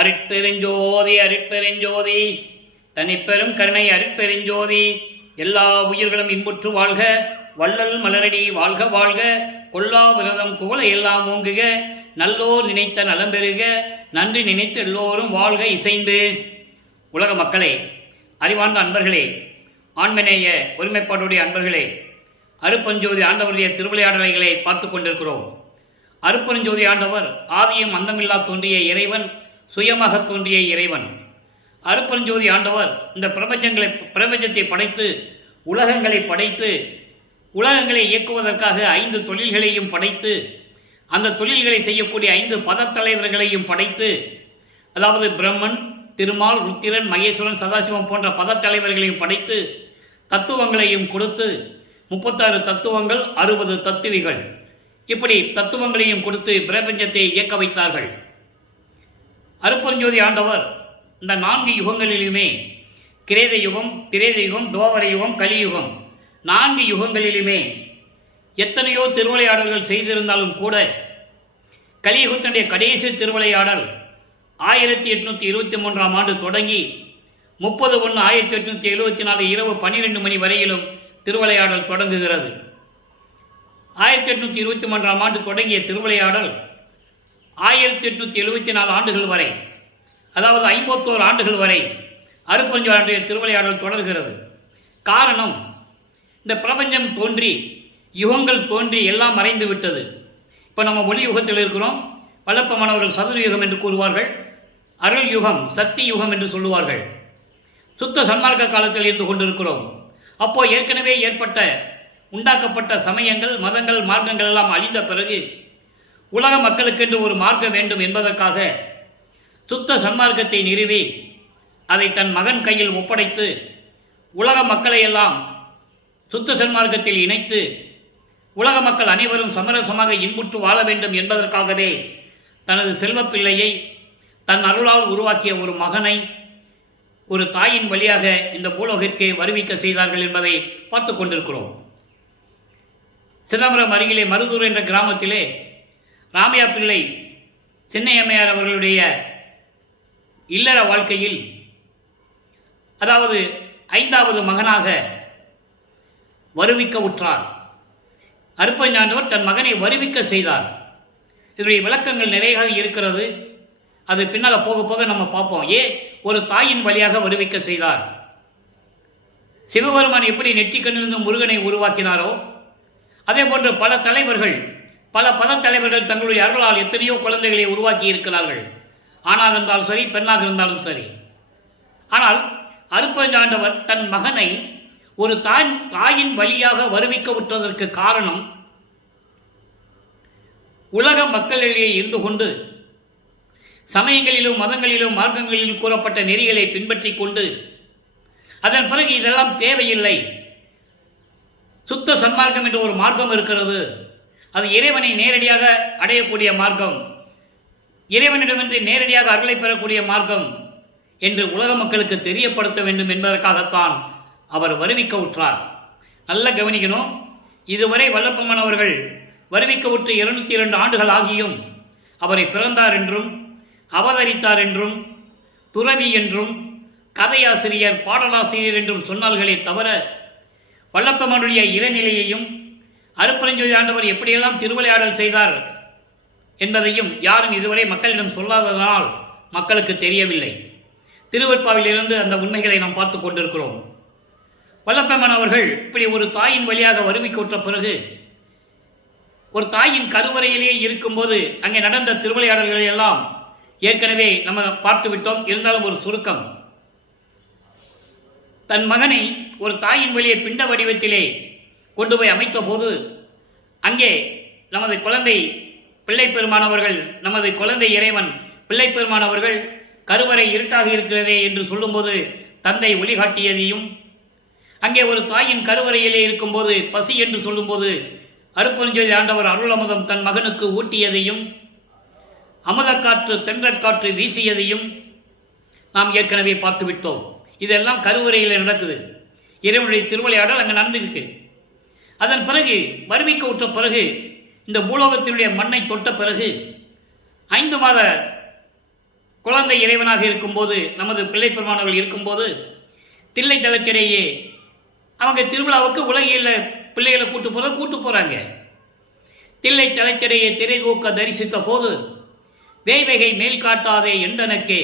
அருட்பெருஞ்சோதி அருட்பெருஞ்சோதி தனிப்பெரும் கருணை அருட்பெருஞ்சோதி. எல்லா உயிர்களும் இன்புற்று வாழ்க, வள்ளல் மலரடி வாழ்க வாழ்க, கொல்லா விரதம் குவளை எல்லாம் ஓங்குக, நல்லோர் நினைத்த நலம் பெறுக, நன்றி நினைத்து எல்லோரும் வாழ்க இசைந்து. உலக மக்களே, அறிவார்ந்த அன்பர்களே, ஆண்மநேய ஒருமைப்பாட்டுடைய அன்பர்களே, அருப்பெருஞ்சோதி ஆண்டவருடைய திருவிளையாடல்களை பார்த்து கொண்டிருக்கிறோம். அருப்பெருஞ்சோதி ஆண்டவர் ஆதியும் அந்தமில்லா தோன்றிய இறைவன், சுயமாக தோன்றிய இறைவன். அருப்பெருஞ்சோதி ஆண்டவர் இந்த பிரபஞ்சத்தை படைத்து, உலகங்களை படைத்து, உலகங்களை இயக்குவதற்காக 5 தொழில்களையும் படைத்து, அந்த தொழில்களை செய்யக்கூடிய 5 பதத்தலைவர்களையும் படைத்து, அதாவது பிரம்மன், திருமால், ருத்திரன், மகேஸ்வரன், சதாசிவம் போன்ற பதத்தலைவர்களையும் படைத்து, தத்துவங்களையும் கொடுத்து, 36 தத்துவங்கள், 60 தத்துவிகள், இப்படி தத்துவங்களையும் கொடுத்து பிரபஞ்சத்தை இயக்க வைத்தார்கள். அருப்பெருஞ்சோதி ஆண்டவர் இந்த 4 யுகங்களிலுமே, கிரேத யுகம், திரேத யுகம், துவாபர யுகம், கலியுகம், 4 யுகங்களிலுமே எத்தனையோ திருவிளையாடல்கள் செய்திருந்தாலும் கூட, கலியுகத்தினுடைய கடைசி திருவிளையாடல் 1823ஆம் ஆண்டு தொடங்கி 30/1/1874 இரவு 12 மணி வரையிலும் திருவிளையாடல் தொடங்குகிறது. 1823ஆம் ஆண்டு தொடங்கிய திருவிளையாடல் 1874 ஆண்டுகள் வரை, அதாவது 51 ஆண்டுகள் வரை அருப்பெருஞ்சோதியுடைய திருவிளையாடல் தொடர்கிறது. காரணம், இந்த பிரபஞ்சம் தோன்றி, யுகங்கள் தோன்றி எல்லாம் மறைந்து விட்டது. இப்போ நம்ம ஒளி யுகத்தில் இருக்கிறோம். வல்லப்பமானவர்கள் சதுர யுகம் என்று கூறுவார்கள், அருள் யுகம், சக்தி யுகம் என்று சொல்லுவார்கள். சுத்த சன்மார்க்க காலத்தில் இருந்து கொண்டிருக்கிறோம். அப்போ ஏற்கனவே உண்டாக்கப்பட்ட சமயங்கள், மதங்கள், மார்க்கங்கள் எல்லாம் அழிந்த பிறகு உலக மக்களுக்கென்று ஒரு மார்க்கம் வேண்டும் என்பதற்காக சுத்த சன்மார்க்கத்தை நிறுவி அதை தன் மகன் கையில் ஒப்படைத்து உலக மக்களை எல்லாம் சுத்த சன்மார்க்கத்தில் இணைத்து உலக மக்கள் அனைவரும் சமரசமாக இன்புற்று வாழ வேண்டும் என்பதற்காகவே தனது செல்வப்பிள்ளையை தன் அருளால் உருவாக்கிய ஒரு மகனை ஒரு தாயின் வழியாக இந்த பூலோகிற்கு வருவிக்க செய்தார்கள் என்பதை பார்த்து கொண்டிருக்கிறோம். சிதம்பரம் அருகிலே மருதூர் என்ற கிராமத்திலே ராமையா பிள்ளை சின்னையம்மையார் அவர்களுடைய இல்லற வாழ்க்கையில், அதாவது 5வது மகனாக வருவிக்க உற்றார். அருப்பெருஞ்சாண்டவர் தன் மகனை வருவிக்க செய்தார். இதனுடைய விளக்கங்கள் நிறைய இருக்கிறது. அது பின்னால் போக போக நம்ம பார்ப்போம். ஒரு தாயின் வழியாக வருவிக்க செய்தார். சிவபெருமான் எப்படி நெற்றிக்கண்ணிலிருந்து முருகனை உருவாக்கினாரோ, அதே போன்று பல தலைவர்கள், பல பதத்தலைவர்கள் தங்களுடைய அருளால் எத்தனையோ குழந்தைகளை உருவாக்கி இருக்கிறார்கள். ஆணாக இருந்தாலும் சரி, பெண்ணாக இருந்தாலும் சரி. ஆனால் அருப்பெருஞ்சாண்டவர் தன் மகனை ஒரு தாயின் வழியாக வருவிக்க விட்டதற்கு காரணம், உலக மக்களிடையே இருந்து கொண்டு சமயங்களிலும் மதங்களிலும் மார்க்கங்களிலும் கூறப்பட்ட நெறிகளை பின்பற்றி கொண்டு, அதன் பிறகு இதெல்லாம் தேவையில்லை, சுத்த சன்மார்க்கம் என்ற ஒரு மார்க்கம் இருக்கிறது, அது இறைவனை நேரடியாக அடையக்கூடிய மார்க்கம், இறைவனிடமிருந்து நேரடியாக அருளை பெறக்கூடிய மார்க்கம் என்று உலக மக்களுக்கு தெரியப்படுத்த வேண்டும் என்பதற்காகத்தான் அவர் வருவிக்க உற்றார். நல்ல கவனிக்கணும். இதுவரை வல்லப்பம்மன் அவர்கள் வருவிக்க உற்று 202 ஆண்டுகள் ஆகியும் அவரை பிறந்தார் என்றும், அவதரித்தார் என்றும், துறவி என்றும், கதையாசிரியர், பாடலாசிரியர் என்றும் சொன்னார்களே தவிர, வல்லப்பம்மனுடைய இளநிலையையும் அருப்பெருஞ்சோதி ஆண்டவர் எப்படியெல்லாம் திருவிளையாடல் செய்தார் என்பதையும் யாரும் இதுவரை மக்களிடம் சொல்லாததனால் மக்களுக்கு தெரியவில்லை. திருவெற்பாவிலிருந்து அந்த உண்மைகளை நாம் பார்த்து கொண்டிருக்கிறோம். வல்லப்பம்மன் அவர்கள் இப்படி ஒரு தாயின் வழியாக வருவிக்க உற்ற பிறகு, ஒரு தாயின் கருவறையிலே இருக்கும்போது அங்கே நடந்த திருவிளையாடல்களை எல்லாம் ஏற்கனவே நம்ம பார்த்து விட்டோம். இருந்தாலும் ஒரு சுருக்கம். தன் மகனை ஒரு தாயின் வழியை பிண்ட வடிவத்திலே கொண்டு போய் அமைத்த போது, அங்கே நமது குழந்தை பிள்ளை பெருமானவர்கள், நமது குழந்தை இறைவன் பிள்ளை பெருமானவர்கள் கருவறை இருட்டாக இருக்கிறதே என்று சொல்லும்போது தந்தை ஒளிகாட்டியதையும், அங்கே ஒரு தாயின் கருவறையிலே இருக்கும்போது பசி என்று சொல்லும்போது அருப்பெருஞ்சோதி ஆண்டவர் அருள் அமுதம் தன் மகனுக்கு ஊட்டியதையும், அமுதக்காற்று தென்றற்காற்று வீசியதையும் நாம் ஏற்கனவே பார்த்துவிட்டோம். இதெல்லாம் கருவறையில் நடக்குது. இறைவனுடைய திருவிளையாடல் அங்கே நடந்திருக்கு. அதன் பிறகு வருவிக்க உற்ற பிறகு, இந்த பூலோகத்தினுடைய மண்ணை தொட்ட பிறகு 5 மாத குழந்தை இறைவனாக இருக்கும்போது, நமது பிள்ளை பெருமானவர்கள் இருக்கும்போது, தில்லை தலத்திலேயே அவங்க திருவிழாவுக்கு உலகில் பிள்ளைகளை கூட்டு போகிறாங்க. தில்லை தலத்திடையே திரை தூக்க தரிசித்த போது, வேய்வகை மேல் காட்டாதே எந்தனக்கே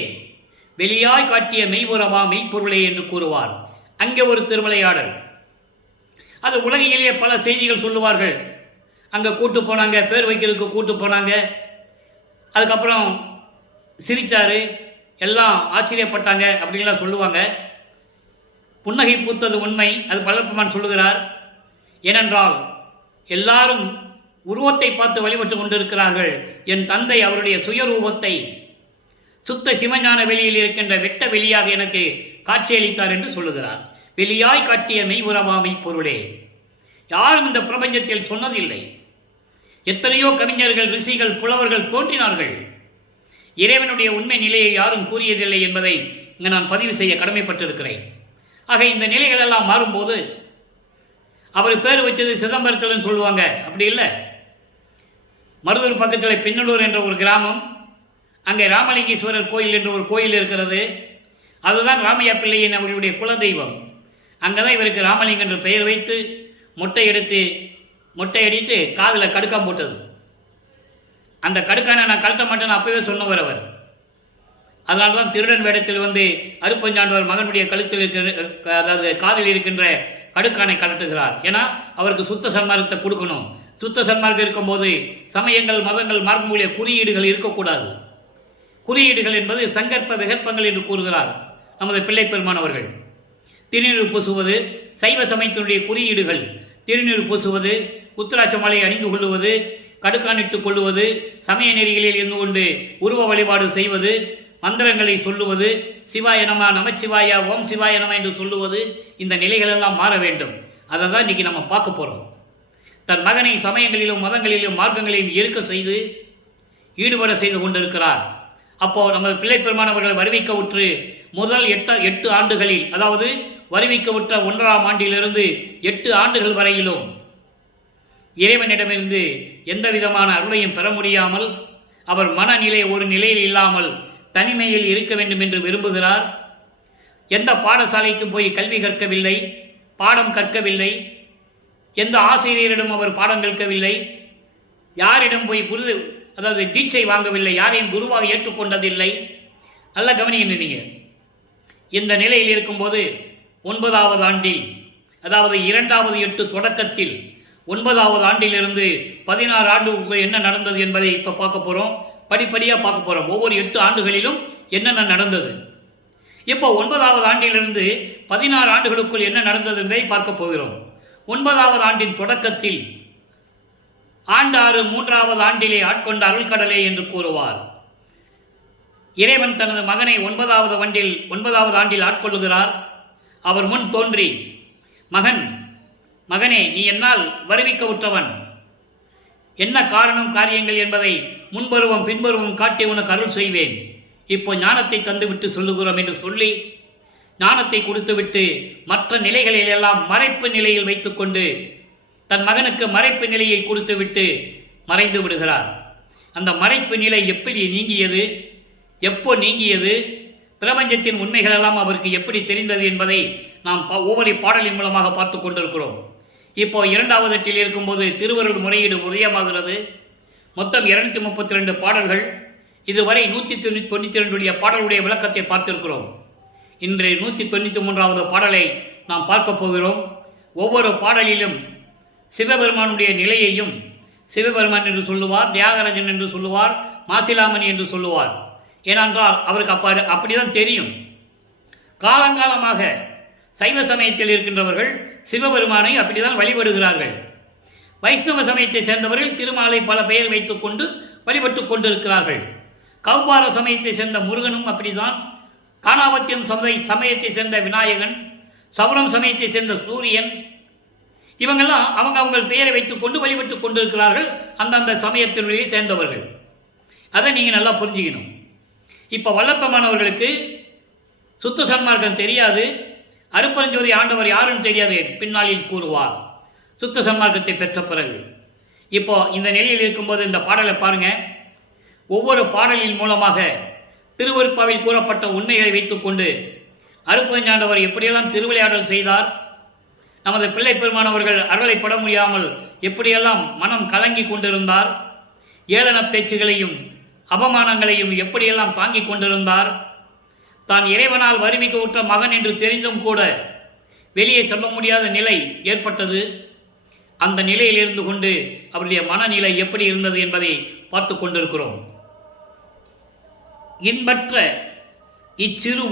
வெளியாய் காட்டிய மெய்புறமா மெய்ப்பொருளே என்று கூறுவார். அங்கே ஒரு திருவிளையாடல். அது உலகிலேயே பல செய்திகள் சொல்லுவார்கள். அங்கே கூட்டு போனாங்க, பேர் வைக்கிறதுக்கு கூட்டு போனாங்க. அதுக்கப்புறம் சிரித்தாரு, எல்லாம் ஆச்சரியப்பட்டாங்க அப்படின்லாம் சொல்லுவாங்க. புன்னகை பூத்தது உண்மை, அது வள்ளற்பெருமான் சொல்லுகிறார். ஏனென்றால் எல்லாரும் உருவத்தை பார்த்து வழிபட்டு கொண்டிருக்கிறார்கள். என் தந்தை அவருடைய சுயரூபத்தை சுத்த சிவஞான வெளியில் இருக்கின்ற வெட்ட வெளியாக எனக்கு காட்சியளித்தார் என்று சொல்லுகிறார். வெளியாய் காட்டிய மெய்புறமாமை பொருளே. யாரும் இந்த பிரபஞ்சத்தில் சொன்னதில்லை. எத்தனையோ கவிஞர்கள், ரிஷிகள், புலவர்கள் தோன்றினார்கள். இறைவனுடைய உண்மை நிலையை யாரும் கூறியதில்லை என்பதை இங்கு நான் பதிவு செய்ய கடமைப்பட்டிருக்கிறேன். ஆக இந்த நிலைகள் எல்லாம் மாறும்போது, அவர் பேர் வச்சது சிதம்பரத்தில் சொல்லுவாங்க, அப்படி இல்லை. மருதூர் பக்கத்தில் பின்னலூர் என்ற ஒரு கிராமம், அங்கே ராமலிங்கேஸ்வரர் கோயில் என்ற ஒரு கோயில் இருக்கிறது. அதுதான் ராமையா பிள்ளையின் அவருடைய குலதெய்வம். அங்கே தான் இவருக்கு ராமலிங்கம் என்ற பெயர் வைத்து மொட்டை அடித்து காதில் கடுக்கான் போட்டது. அந்த கடுக்கானை நான் கழட்ட மாட்டேன்னு அப்பவே சொன்னவர் அவர். அதனால தான் திருடன் வேடத்தில் வந்து அருப்பஞ்சாண்டவர் மகனுடைய கழுத்தில் இருக்கிற, அதாவது காதில் இருக்கின்ற கடுக்கானை கலட்டுகிறார். ஏன்னா அவருக்கு சுத்த சன்மார்க்கத்தை கொடுக்கணும். சுத்த சன்மார்க்கம் இருக்கும்போது சமயங்கள், மதங்கள், மார்க்கங்களுடைய குறியீடுகள் இருக்கக்கூடாது. குறியீடுகள் என்பது சங்கற்ப விகற்பங்கள் என்று கூறுகிறார் நமது பிள்ளை பெருமானவர்கள். திருநீறு பூசுவது சைவ சமயத்தினுடைய குறியீடுகள். திருநீறு பூசுவது, உத்திராட்ச மாலை அணிந்து கொள்வது, கடுக்கானிட்டுக் கொள்வது, சமய நெறிகளில் இருந்து கொண்டு உருவ வழிபாடு செய்வது, மந்திரங்களை சொல்லுவது, சிவாய நம, நமச்சிவாயா, ஓம் சிவாய நம என்று சொல்லுவது, இந்த நிலைகள் எல்லாம் மாற வேண்டும். அதை தான் இன்னைக்கு நம்ம பார்க்க போகிறோம். தன் மகனை சமயங்களிலும் மதங்களிலும் மார்க்கங்களிலும் இருக்க செய்து ஈடுபட செய்து கொண்டிருக்கிறார். அப்போ நமது பிள்ளை பெருமானவர்கள் வருவிக்க உற்று முதல் 8 ஆண்டுகளில், அதாவது வருவிக்க உற்ற 1ஆம் ஆண்டிலிருந்து 8 ஆண்டுகள் வரையிலும் இறைவனிடமிருந்து எந்த விதமான அருளையும் பெற முடியாமல், அவர் மனநிலை ஒரு நிலையில் இல்லாமல் தனிமையில் இருக்க வேண்டும் என்று விரும்புகிறார். எந்த பாடசாலைக்கும் போய் கல்வி கற்கவில்லை, பாடம் கற்கவில்லை, எந்த ஆசிரியரிடம் அவர் பாடம் கற்கவில்லை, யாரிடம் போய் அதாவது தீட்சை வாங்கவில்லை, யாரையும் குருவாக ஏற்றுக்கொண்டதில்லை. நல்ல கவனிங்க நீங்கள். இந்த நிலையில் இருக்கும்போது 9வது ஆண்டில், அதாவது 2வது 8 தொடக்கத்தில் 9வது ஆண்டிலிருந்து 16 ஆண்டுகளுக்கு என்ன நடந்தது என்பதை இப்போ பார்க்க போகிறோம். படிப்படியாக பார்க்க போகிறோம். ஒவ்வொரு 8 ஆண்டுகளிலும் என்னென்ன நடந்தது. இப்போ 9வது ஆண்டிலிருந்து 16 ஆண்டுகளுக்குள் என்ன நடந்தது என்பதை பார்க்க போகிறோம். 9வது ஆண்டின் தொடக்கத்தில் ஆண்டாறு 3வது ஆண்டிலே ஆட்கொண்ட அருள்கடலே என்று கூறுவார். இறைவன் தனது மகனை 9வது ஆண்டில் ஆட்கொள்ளுகிறார். அவர் முன் தோன்றி, மகனே, நீ என்னால் வருவிக்க உற்றவன், என்ன காரணம் காரியங்கள் என்பதை முன்பருவம் பின்பருவம் காட்டி உனக்கு அருள் செய்வேன். இப்போ ஞானத்தை தந்துவிட்டு சொல்லுகிறோம் என்று சொல்லி ஞானத்தை கொடுத்துவிட்டு மற்ற நிலைகளில் எல்லாம் மறைப்பு நிலையில் வைத்துக்கொண்டு தன் மகனுக்கு மறைப்பு நிலையை கொடுத்துவிட்டு மறைந்து விடுகிறார். அந்த மறைப்பு நிலை எப்படி நீங்கியது, எப்போ நீங்கியது, பிரபஞ்சத்தின் உண்மைகள் எல்லாம் அவருக்கு எப்படி தெரிந்தது என்பதை நாம் ஒவ்வொரு பாடலின் மூலமாக பார்த்து கொண்டிருக்கிறோம். இப்போ 2வது எட்டில் இருக்கும்போது திருவருள் முறையீடு உதயமாகிறது. மொத்தம் 232 பாடல்கள். இதுவரை 192 பாடலுடைய விளக்கத்தை பார்த்திருக்கிறோம். இன்று 193வது பாடலை நாம் பார்க்க போகிறோம். ஒவ்வொரு பாடலிலும் சிவபெருமானுடைய நிலையையும், சிவபெருமான் என்று சொல்லுவார், தியாகராஜன் என்று சொல்லுவார், மாசிலாமணி என்று சொல்லுவார். ஏனென்றால் அவருக்கு அப்படிதான் தெரியும். காலங்காலமாக சைவ சமயத்தில் இருக்கின்றவர்கள் சிவபெருமானை அப்படிதான் வழிபடுகிறார்கள். வைஷ்ணவ சமயத்தை சேர்ந்தவர்கள் திருமாலை பல பெயர் வைத்துக் கொண்டு வழிபட்டு கொண்டிருக்கிறார்கள். கௌபார சமயத்தை சேர்ந்த முருகனும் அப்படிதான், காணாபத்தியம் சமயத்தை சேர்ந்த விநாயகன், சௌரம் சமயத்தை சேர்ந்த சூரியன், இவங்கெல்லாம் அவங்க பெயரை வைத்துக் கொண்டு வழிபட்டு கொண்டிருக்கிறார்கள், அந்தந்த சமயத்தினுடைய சேர்ந்தவர்கள். அதை நீங்கள் நல்லா புரிஞ்சுக்கணும். இப்போ வல்லப்பமானவர்களுக்கு சுத்த சன்மார்க்கம் தெரியாது, அருப்பரஞ்சோதி ஆண்டவர் யாருன்னு தெரியாது, பின்னாளில் கூறுவார் சுத்த சன்மார்க்கத்தை பெற்ற பிறகு. இப்போ இந்த நிலையில் இருக்கும்போது இந்த பாடலை பாருங்க. ஒவ்வொரு பாடலின் மூலமாக திருவருட்பாவில் கூறப்பட்ட உண்மைகளை வைத்துக்கொண்டு அருட்பெருஞ்சாண்டவர் எப்படியெல்லாம் திருவிளையாடல் செய்தார், நமது பிள்ளை பெருமானவர்கள் அருளை பட முடியாமல் எப்படியெல்லாம் மனம் கலங்கி கொண்டிருந்தார், ஏளன பேச்சுகளையும் அவமானங்களையும் எப்படியெல்லாம் தாங்கிக் கொண்டிருந்தார், தான் இறைவனால் வறுமைக்கு உற்ற மகன் என்று தெரிந்தும் கூட வெளியே சொல்ல முடியாத நிலை ஏற்பட்டது. அந்த நிலையில் இருந்து கொண்டு அவருடைய மனநிலை எப்படி இருந்தது என்பதை பார்த்து கொண்டிருக்கிறோம். இன்பற்ற இச்சிறு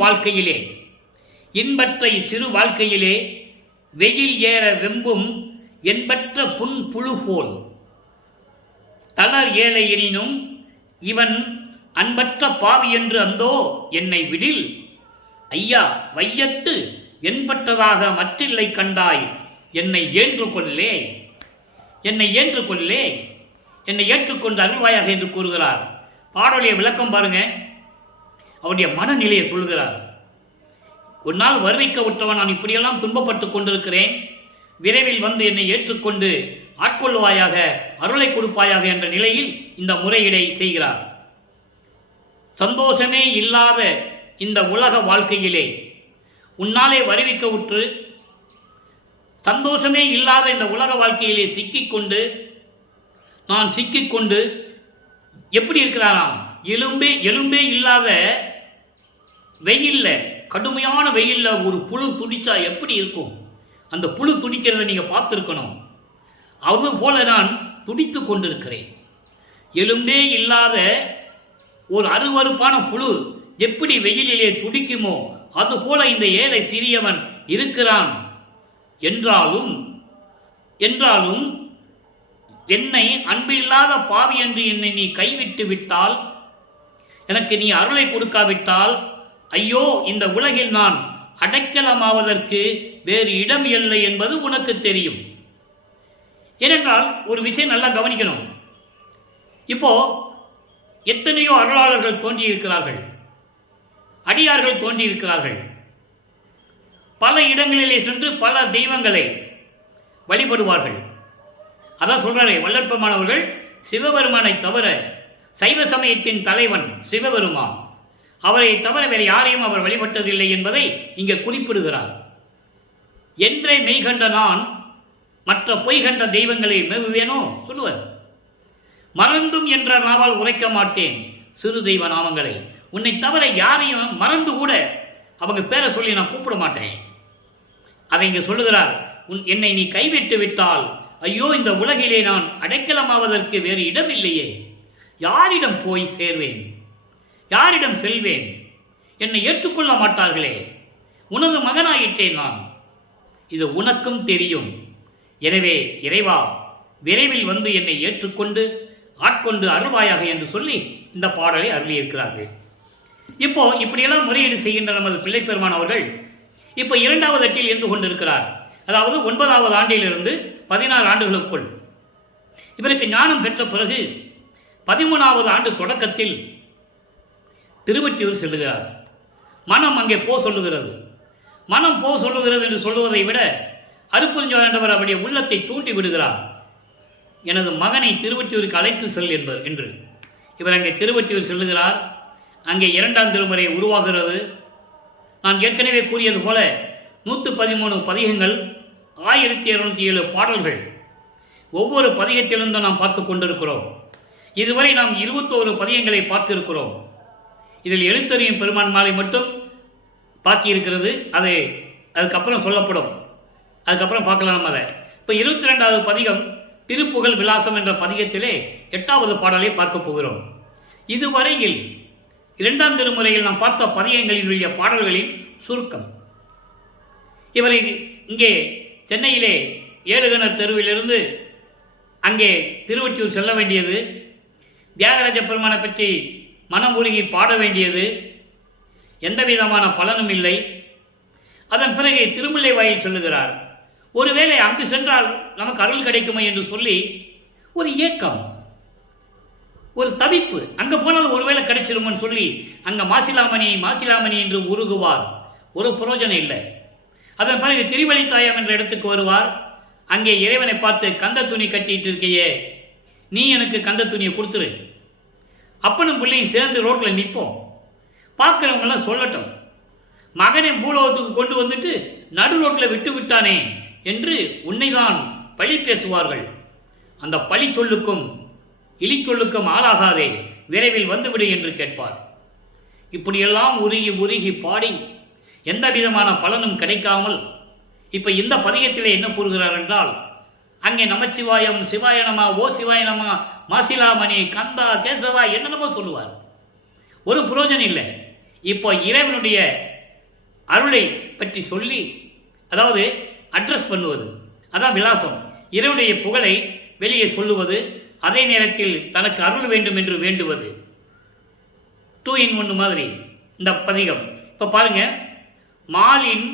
வாழ்க்கையிலே வெயில் ஏற வெம்பும் என்பற்ற புன் புழு போல் தளர் ஏழை எனினும் இவன் அன்பற்ற பாவி என்று அந்தோ என்னை விடில் ஐயா வையத்து என்பற்றதாக மற்றில்லை கண்டாய் என்னை ஏற்றுக்கொள்ளே என்னை ஏற்றுக்கொண்டு அருள்வாயாக என்று கூறுகிறார். பாடலுடைய விளக்கம் பாருங்க, அவருடைய மனநிலையை சொல்கிறார். ஒரு நாள் வருவிக்க உற்றவன், நான் இப்படியெல்லாம் துன்பப்பட்டு கொண்டிருக்கிறேன், விரைவில் வந்து என்னை ஏற்றுக்கொண்டு ஆட்கொள்வாயாக, அருளை கொடுப்பாயாக என்ற நிலையில் இந்த முறையீடை செய்கிறார். சந்தோஷமே இல்லாத இந்த உலக வாழ்க்கையிலே உன்னாலே வருவிக்க உற்று சந்தோஷமே இல்லாத இந்த உலக வாழ்க்கையிலே நான் சிக்கிக்கொண்டு எப்படி இருக்கிறாராம், எலும்பே இல்லாத வெயில்ல, கடுமையான வெயில்ல ஒரு புழு துடிச்சா எப்படி இருக்கும், அந்த புழு துடிக்கிறத நீங்க பார்த்துருக்கணும். அதுபோல நான் துடித்து கொண்டிருக்கிறேன். எலும்பே இல்லாத ஒரு அருவருப்பான புழு எப்படி வெயிலிலே துடிக்குமோ அதுபோல இந்த ஏழை சிறியவன் இருக்கிறான். என்றாலும் என்னை அன்பு இல்லாத பாவி என்று என்னை நீ கைவிட்டு விட்டால், எனக்கு நீ அருளை கொடுக்காவிட்டால், ஐயோ இந்த உலகில் நான் அடைக்கலமாவதற்கு வேறு இடம் இல்லை என்பது உனக்கு தெரியும். ஏனென்றால் ஒரு விஷயம் நல்லா கவனிக்கணும். இப்போ எத்தனையோ அருளாளர்கள் தோன்றியிருக்கிறார்கள், அடியார்கள் தோன்றியிருக்கிறார்கள். பல இடங்களிலே சென்று பல தெய்வங்களை வழிபடுவார்கள். அதான் சொல்றாரே வல்லற்பமானவர்கள், சிவபெருமானை தவிர சைவ சமயத்தின் தலைவன் சிவபெருமான், அவரை தவிர வேறு யாரையும் அவர் வழிபட்டதில்லை என்பதை இங்கே குறிப்பிடுகிறார். என்றே மெய்கண்ட நான் மற்ற பொய்கண்ட தெய்வங்களை மேவுவேனோ சொல்லுவார். மறந்தும் என்ற நாவால் உரைக்க மாட்டேன் சிறு தெய்வ நாமங்களை, உன்னை தவிர யாரையும் மறந்து கூட அவங்க பேரை சொல்லி நான் கூப்பிட மாட்டேன். அதை இங்கே சொல்லுகிறார். என்னை நீ கைவிட்டு விட்டால், ஐயோ இந்த உலகிலே நான் அடைக்கலமாவதற்கு வேறு இடம் இல்லையே, யாரிடம் போய் சேர்வேன், யாரிடம் செல்வேன், என்னை ஏற்றுக்கொள்ள மாட்டார்களே, உனது மகனாயிற்றேன் நான், இது உனக்கும் தெரியும். எனவே இறைவா விரைவில் வந்து என்னை ஏற்றுக்கொண்டு ஆட்கொண்டு அருள்வாயாக என்று சொல்லி இந்த பாடலை அருளியிருக்கிறார்கள். இப்போ இப்படியெல்லாம் முறையீடு செய்கின்ற நமது பிள்ளை பெருமான் அவர்கள் இப்போ 2வது அட்டில் இருந்து கொண்டிருக்கிறார். அதாவது 9வது ஆண்டிலிருந்து 16 ஆண்டுகளுக்குள் இவருக்கு ஞானம் பெற்ற பிறகு 13வது ஆண்டு தொடக்கத்தில் திருவொற்றியூர் செல்லுகிறார். மனம் அங்கே சொல்லுகிறது. மனம் சொல்லுகிறது என்று சொல்லுவதை விட அருட்பெருஞ்சாண்டவர் அவருடைய உள்ளத்தை தூண்டி விடுகிறார். எனது மகனை திருவொற்றியூருக்கு அழைத்து செல் என்று இவர் அங்கே திருவொற்றியூர் செல்லுகிறார். அங்கே 2ஆம் திருமுறை உருவாகிறது. நான் ஏற்கனவே கூறியது போல 113 பதிகங்கள், 1207 பாடல்கள், ஒவ்வொரு பதிகத்திலிருந்தும் நாம் பார்த்து கொண்டிருக்கிறோம். இதுவரை நாம் 21 பதிகங்களை பார்த்திருக்கிறோம். இதில் எழுத்தறியும் பெருமான் மாலை மட்டும் பாக்கி இருக்கிறது. அதுக்கப்புறம் சொல்லப்படும், அதுக்கப்புறம் பார்க்கலாம் நம்ம அதை. இப்போ 22வது பதிகம் திருப்புகழ் விலாசம் என்ற பதிகத்திலே 8வது பாடலை பார்க்க போகிறோம். இதுவரையில் 2ஆம் திருமுறையில் நாம் பார்த்த பதிகங்களினுடைய பாடல்களின் சுருக்கம். இவரை இங்கே சென்னையிலே ஏழுகணர் தெருவிலிருந்து அங்கே திருவொற்றியூர் செல்ல வேண்டியது, தியாகராஜ பெருமானை பற்றி மனம் உருகி பாட வேண்டியது, எந்த விதமான பலனும் இல்லை. அதன் பிறகு திருமுல்லை வாயில் சொல்லுகிறார். ஒருவேளை அங்கு சென்றால் நமக்கு அருள் கிடைக்குமா என்று சொல்லி ஒரு ஏக்கம், ஒரு தவிப்பு, அங்கே போனால் ஒருவேளை கிடைச்சிருமோன்னு சொல்லி அங்கே மாசிலாமணி என்று உருகுவார். ஒரு பிரயோஜனம் இல்லை. அதன் பிறகு திருவழித்தாயம் என்ற இடத்துக்கு வருவார். அங்கே இறைவனை பார்த்து, கந்த துணி கட்டிட்டு இருக்கையே, நீ எனக்கு கந்த துணியை கொடுத்துரு, அப்பனும் பிள்ளையும் சேர்ந்து ரோட்டில் நிற்போம், பார்க்குறவங்களாம் சொல்லட்டும், மகனை பூலோகத்துக்கு கொண்டு வந்துட்டு நடு ரோட்டில் விட்டு விட்டானே என்று உன்னைதான் பழி பேசுவார்கள். அந்த பழி சொல்லுக்கும் இழி சொல்லுக்கும் ஆளாகாதே, விரைவில் வந்துவிடு என்று கேட்பார். இப்படியெல்லாம் உருகி உருகி பாடி எந்த விதமான பலனும் கிடைக்காமல் இப்போ இந்த பதிகத்திலே என்ன கூறுகிறார் என்றால், அங்கே நமச்சிவாயம், சிவாயனமா, ஓ சிவாயனமா, மாசிலாமணி, கந்தா, கேசவா என்னென்னமோ சொல்லுவார். ஒரு புரோஜனம் இல்லை. இப்போ இறைவனுடைய அருளை பற்றி சொல்லி, அதாவது அட்ரஸ் பண்ணுவது, அதான் விலாசம். இறைவனுடைய புகழை வெளியே சொல்லுவது, அதே நேரத்தில் தனக்கு அருள் வேண்டும் என்று வேண்டுவது. 2 in 1 மாதிரி இந்த பதிகம். இப்போ பாருங்க, மாலின்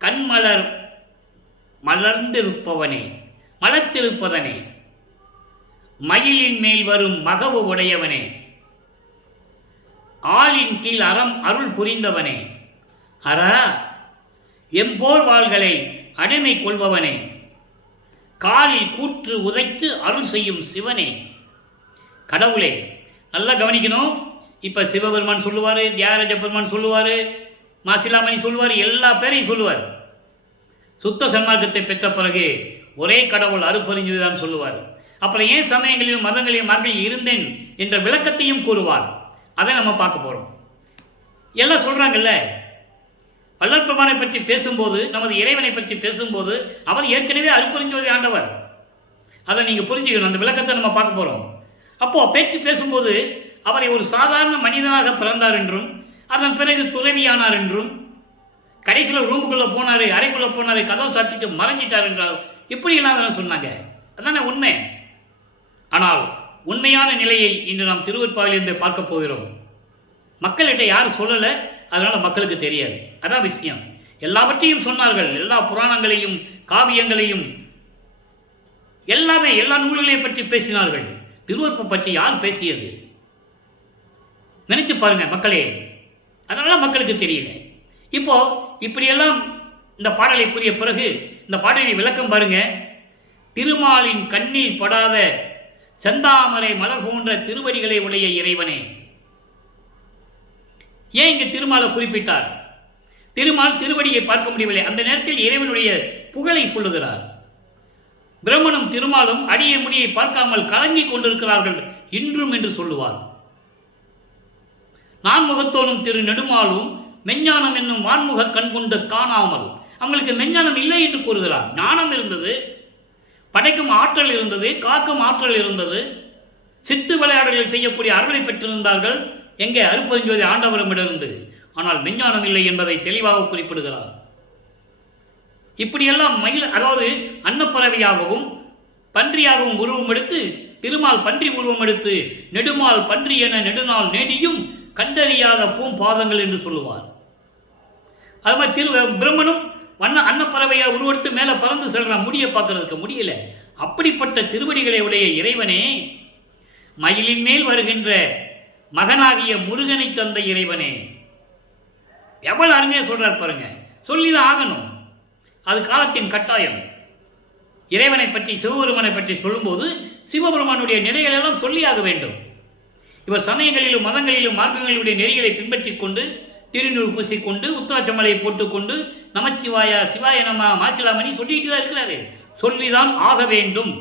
கண்மலர் மலர்ந்திருப்பவனே, மலர்த்திருப்பதனே, மயிலின் மேல் வரும் மகவு உடையவனே, ஆளின் கீழ் அருள் புரிந்தவனே, அரா எம்போர் வாள்களை அடிமை கொள்பவனே, காலில் கூற்று உதைத்து அருள் செய்யும் சிவனே. கடவுளே, நல்லா கவனிக்கணும். இப்ப சிவபெருமான் சொல்லுவாரு, தியாகராஜ பெருமான் சொல்லுவாரு, மாசிலாமணி சொல்லுவார், எல்லா பேரையும் சொல்லுவார். சுத்த சன்மார்க்கத்தை பெற்ற பிறகு ஒரே கடவுள் அருப்பறிஞ்சுதான் சொல்லுவார். அப்புறம் ஏன் சமயங்களிலும் மதங்களிலும் மகளில் இருந்தேன் என்ற விளக்கத்தையும் கூறுவார். அதை நம்ம பார்க்க போறோம். எல்லாம் சொல்றாங்கல்ல, வள்ளற்பெருமானை பற்றி பேசும்போது, நமது இறைவனை பற்றி பேசும்போது, அவர் ஏற்கனவே அருப்பறிஞ்சுவதை ஆண்டவர். அதை நீங்க புரிஞ்சுக்கணும். அந்த விளக்கத்தை நம்ம பார்க்க போறோம். அப்போ பேச்சு பேசும்போது அவரை ஒரு சாதாரண மனிதனாக பிறந்தார் என்றும், அதன் பிறகு துறவியானார் என்றும், கடைசியில் ரூமுக்குள்ள போனாரு, அறைக்குள்ள போனாரு, கதவை சாத்திட்டு மறைஞ்சிட்டார் என்றால் இப்படியெல்லாம் அதெல்லாம் சொன்னாங்க. அதான உண்மை. ஆனால் உண்மையான நிலையை இன்று நாம் திருவெற்பாவிலிருந்து பார்க்க போகிறோம். மக்கள்கிட்ட யாரும் சொல்லலை, அதனால மக்களுக்கு தெரியாது. அதான் விஷயம். எல்லாவற்றையும் சொன்னார்கள், எல்லா புராணங்களையும் காவியங்களையும் எல்லாமே, எல்லா நூல்களையும் பற்றி பேசினார்கள். திருவெற்பை பற்றி யார் பேசியது? நினைச்சு பாருங்க மக்களே. அதனால மக்களுக்கு தெரியல. இப்போ இப்படியெல்லாம் இந்த பாடலை கூறிய பிறகு இந்த பாடலை விளக்கம் பாருங்க. திருமாலின் கண்ணில் படாத செந்தாமரை மலர் போன்ற திருவடிகளை உடைய இறைவனே. ஏன் இங்கு திருமாலை குறிப்பிட்டார்? திருமால் திருவடியை பார்க்க முடியவில்லை. அந்த நேரத்தில் இறைவனுடைய புகழை சொல்லுகிறார். பிரம்மனும் திருமாலும் அடிய முடியை பார்க்காமல் கலங்கிக் கொண்டிருக்கிறார்கள் இன்றும் என்று சொல்லுவார். நான்முகத்தோனும் திரு நெடுமாலும் மெஞ்ஞானம் என்னும் வான்முக கண் கொண்டு காணாமல், அவங்களுக்கு மெஞ்ஞானம் இல்லை என்று கூறுகிறார். ஞானம் இருந்தது, படைக்கும் ஆற்றல் இருந்தது, காக்கும் ஆற்றல் இருந்தது, சித்து விளையாடல்கள் செய்யக்கூடிய அருளை பெற்றிருந்தார்கள். எங்கே? அருப்பறிஞ்சுவதை ஆண்டவரிடமிருந்து. ஆனால் மெஞ்ஞானம் இல்லை என்பதை தெளிவாக குறிப்பிடுகிறார். இப்படியெல்லாம் அதாவது அன்னப்பறவையாகவும் பன்றியாகவும் உருவம் எடுத்து, திருமால் பன்றி உருவம் எடுத்து, நெடுமால் பன்றி என நெடுநாள் நேடியும் கண்டறியாத பூம்பாதங்கள் என்று சொல்லுவார். அது மாதிரி பிரம்மனும் அன்னப்பறவையா உருவெடுத்து மேலே பறந்து செல்றான், முடிய பார்க்கறதுக்கு முடியல. அப்படிப்பட்ட திருவடிகளை உடைய இறைவனே, மயிலின் மேல் வருகின்ற மகனாகிய முருகனை தந்த இறைவனே. எவ்வளவு அருமையா சொல்றார் பாருங்க. சொல்லிதான் ஆகணும், அது காலத்தின் கட்டாயம். இறைவனை பற்றி, சிவபெருமானை பற்றி சொல்லும்போது சிவபெருமானுடைய நிலைகள் எல்லாம் சொல்லியாக வேண்டும். இவர் சமயங்களிலும் மதங்களிலும் மார்க்கங்களுடைய நெறிகளை பின்பற்றிக் கொண்டு, திருநூறு பூசிக்கொண்டு, உத்தராட்சமலையை போட்டுக்கொண்டு, நமச்சிவாயா, சிவாயனமா, மாசிலாமணி சொல்லிட்டு தான் இருக்கிறாரு. சொல்லிதான் ஆக வேண்டும்,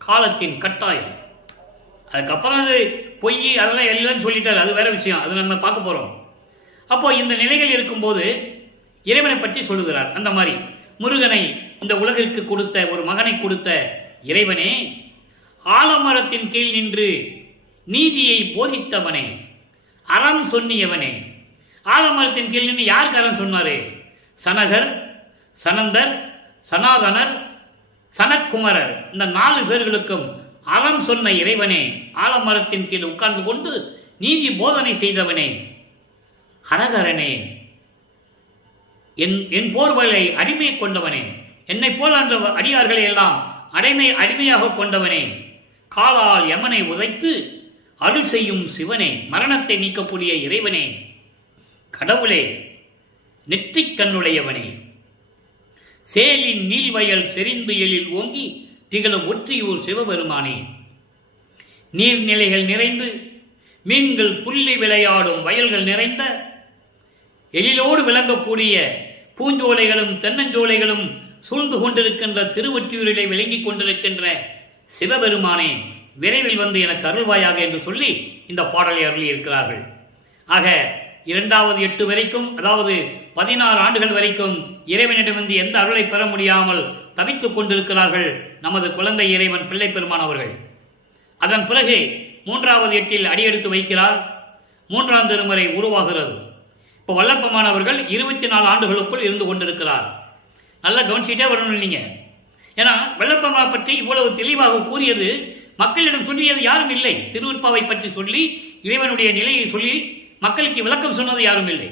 காலத்தின் கட்டாயம். அதுக்கப்புறம் அது பொய், அதெல்லாம் எல்லாம் சொல்லிட்டாரு, அது வேற விஷயம், அது நம்ம பார்க்க போறோம். அப்போ இந்த நிலைகள் இருக்கும்போது இறைவனை பற்றி சொல்லுகிறார். அந்த மாதிரி முருகனை இந்த உலகிற்கு கொடுத்த, ஒரு மகனை கொடுத்த இறைவனே, ஆலமரத்தின் கீழ் நின்று நீதியை போதித்தவனே, அறம் சொன்னியவனே. ஆலமரத்தின் கீழ் நின்று யாருக்கு அறம் சொன்னாரு? சனகர், சனந்தர், சனாதனர், சனற்குமரர், இந்த 4 பேர்களுக்கும் அறம் சொன்ன இறைவனே, ஆலமரத்தின் கீழ் உட்கார்ந்து கொண்டு நீதி போதனை செய்தவனே, ஹரஹரனே, என் போர்வலை அடிமை கொண்டவனே, என்னை போல் என்ற அடியார்களை எல்லாம் அடிமையாக கொண்டவனே, காலால் யமனை உதைத்து அருள் செய்யும் சிவனே, மரணத்தை நீக்கக்கூடிய இறைவனே, கடவுளே, நெற்றிக் கண்ணுடையவனே, சேலின் நீள்வயல் செறிந்து எழில் ஓங்கி திகழும் ஒற்றியூர் சிவபெருமானே, நீர்நிலைகள் நிறைந்து மீன்கள் புள்ளி விளையாடும் வயல்கள் நிறைந்த எழிலோடு விளங்கக்கூடிய பூஞ்சோலைகளும் தென்னஞ்சோலைகளும் சூழ்ந்து கொண்டிருக்கின்ற திருவொற்றியூரிலே விளங்கிக் கொண்டிருக்கின்ற சிவபெருமானே, விரைவில் வந்து எனக்கு அருள்வாயாக என்று சொல்லி இந்த பாடலை அருளி இருக்கிறார்கள். ஆக 2வது 8 வரைக்கும், அதாவது 16 ஆண்டுகள் வரைக்கும் இறைவனிடமிருந்து எந்த அருளை பெற முடியாமல் தவித்துக் கொண்டிருக்கிறார்கள் நமது குழந்தை இறைவன் பிள்ளை பெருமான் அவர்கள். அதன் பிறகு 3வது 8 அடியெடுத்து வைக்கிறார். 3ஆம் திருமுறை உருவாகிறது. இப்போ வல்லப்பெருமான் அவர்கள் 24 ஆண்டுகளுக்குள் இருந்து கொண்டிருக்கிறார். நல்லா கவனிச்சுட்டே வரணும் நீங்க. ஏன்னா வல்லப்பெருமானை பற்றி இவ்வளவு தெளிவாக கூறியது, மக்களிடம் சொல்லியது யாரும் இல்லை. திருவருட்பாவை பற்றி சொல்லி இறைவனுடைய நிலையை சொல்லி மக்களுக்கு விளக்கம் சொன்னது யாரும் இல்லை.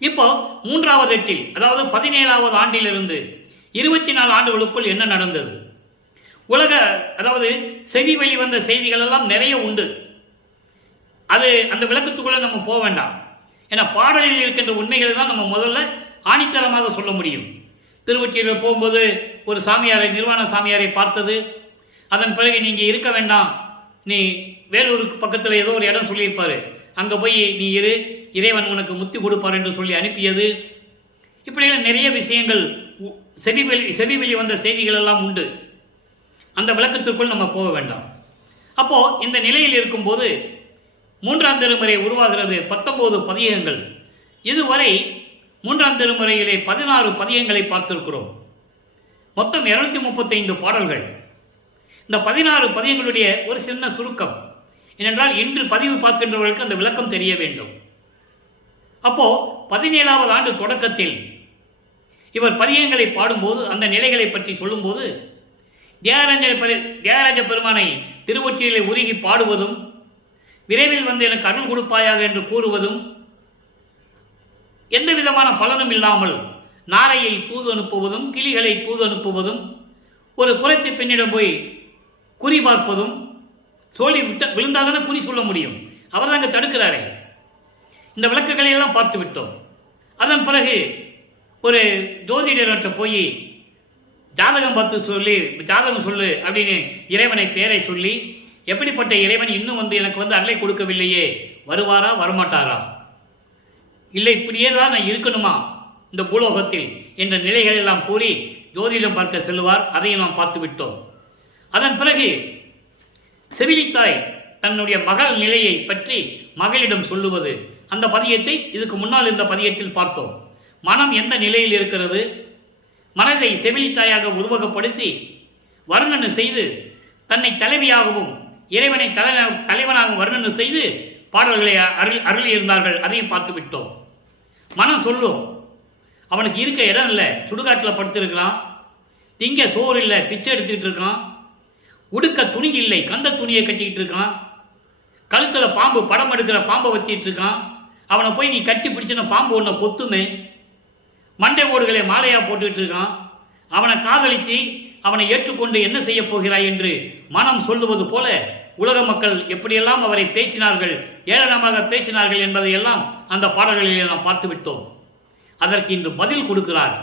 இப்போ 3வது 8, அதாவது 17வது ஆண்டிலிருந்து 24 ஆண்டுகளுக்குள் என்ன நடந்தது? உலக, அதாவது செவி வெளி வந்த செய்திகள் எல்லாம் நிறைய உண்டு. அது அந்த விளக்கத்துக்குள்ள நம்ம போக வேண்டாம். ஏன்னா பாடலில் இருக்கின்ற உண்மைகளை தான் நம்ம முதல்ல ஆணித்தரமாக சொல்ல முடியும். திருவொற்றியூரில் போகும்போது ஒரு சாமியாரை, நிர்வாண சாமியாரை பார்த்தது. அதன் பிறகு நீங்கள் இருக்க வேண்டாம், நீ வேலூருக்கு பக்கத்தில் ஏதோ ஒரு இடம் சொல்லியிருப்பார், அங்கே போய் நீ இரு, இறைவன் உனக்கு முத்தி கொடுப்பார் என்று சொல்லி அனுப்பியது. இப்படியெல்லாம் நிறைய விஷயங்கள் செவி வெளி வந்த செய்திகள் எல்லாம் உண்டு. அந்த விளக்கத்திற்குள் நம்ம போக வேண்டாம். அப்போ இந்த நிலையில் இருக்கும்போது 3ஆம் திருமுறை உருவாகிறது. 19 பதியங்கள். இதுவரை 3ஆம் திருமுறையிலே 16 பதியங்களை பார்த்திருக்கிறோம். மொத்தம் 235 பாடல்கள். இந்த 16 பதியங்களுடைய ஒரு சின்ன சுருக்கம் ஏனென்றால் இன்று பதிவு பார்க்கின்றவர்களுக்கு அந்த விளக்கம் தெரிய வேண்டும். அப்போ 17வது ஆண்டு தொடக்கத்தில் இவர் பதியங்களை பாடும்போது அந்த நிலைகளை பற்றி சொல்லும்போது தியாகராஜ பெருமானை திருவொற்றியூரிலே உருகி பாடுவதும், விரைவில் வந்து எனக்கு அருள் கொடுப்பாயாக என்று கூறுவதும், எந்த விதமான பலனும் இல்லாமல் நாரையை தூது அனுப்புவதும், கிளிகளை தூது அனுப்புவதும், ஒரு குறைத்து பெண்ணிடம் போய் குறி பார்ப்பதும், சோழி விழுந்தாதானே குறி சொல்ல முடியும், அவர் தான் அங்கே தடுக்கிறாரே. இந்த விளக்குகளை எல்லாம் பார்த்து விட்டோம். அதன் பிறகு ஒரு ஜோதிடர்கிட்ட போய் ஜாதகம் பார்த்து சொல்லி, ஜாதகம் சொல்லு அப்படின்னு இறைவனை பேரை சொல்லி, எப்படிப்பட்ட இறைவன் இன்னும் வந்து எனக்கு வந்து அருளை கொடுக்கவில்லையே, வருவாரா வரமாட்டாரா, இல்லை இப்படியே தான் நான் இருக்கணுமா இந்த பூலோகத்தில் என்ற நிலைகள் எல்லாம் கூறி ஜோதிடம் பார்க்க செல்வார். அதையும் நாம் பார்த்து விட்டோம். அதன் பிறகு செவிலித்தாய் தன்னுடைய மகள் நிலையை பற்றி மகளிடம் சொல்லுவது, அந்த பதியத்தை இதுக்கு முன்னால் இந்த பதியத்தில் பார்த்தோம். மனம் எந்த நிலையில் இருக்கிறது, மனதை செவிலித்தாயாக உருவகப்படுத்தி வர்ணனை செய்து தன்னை தலைவியாகவும் இறைவனை தலைவனாகவும் வர்ணனை செய்து பாடல்களை அருளியிருந்தார்கள். அதையும் பார்த்து விட்டோம். மனம் சொல்லும், அவனுக்கு இருக்க இடம் இல்லை, சுடுகாட்டில் படுத்திருக்கிறான், திங்க சோறு இல்லை, பிச்சை எடுத்துக்கிட்டு இருக்கான், உடுக்க துணி இல்லை, கந்த துணியை கட்டிக்கிட்டு இருக்கான், கழுத்தில் பாம்பு படம் எடுக்கிற பாம்பை வச்சிட்டு இருக்கான், அவனை போய் நீ கட்டி பிடிச்சின பாம்பு ஒன்றை கொத்துமே, மண்டை ஓடுகளை மாலையாக போட்டுக்கிட்டு இருக்கான், அவனை காதலித்து அவனை ஏற்றுக்கொண்டு என்ன செய்ய போகிறாய் என்று மனம் சொல்லுவது போல உலக மக்கள் எப்படியெல்லாம் அவரை பேசினார்கள், ஏளனமாக பேசினார்கள் என்பதையெல்லாம் அந்த பாடல்களிலே நாம் பார்த்து விட்டோம். அதற்கு இன்று பதில் கொடுக்கிறார்.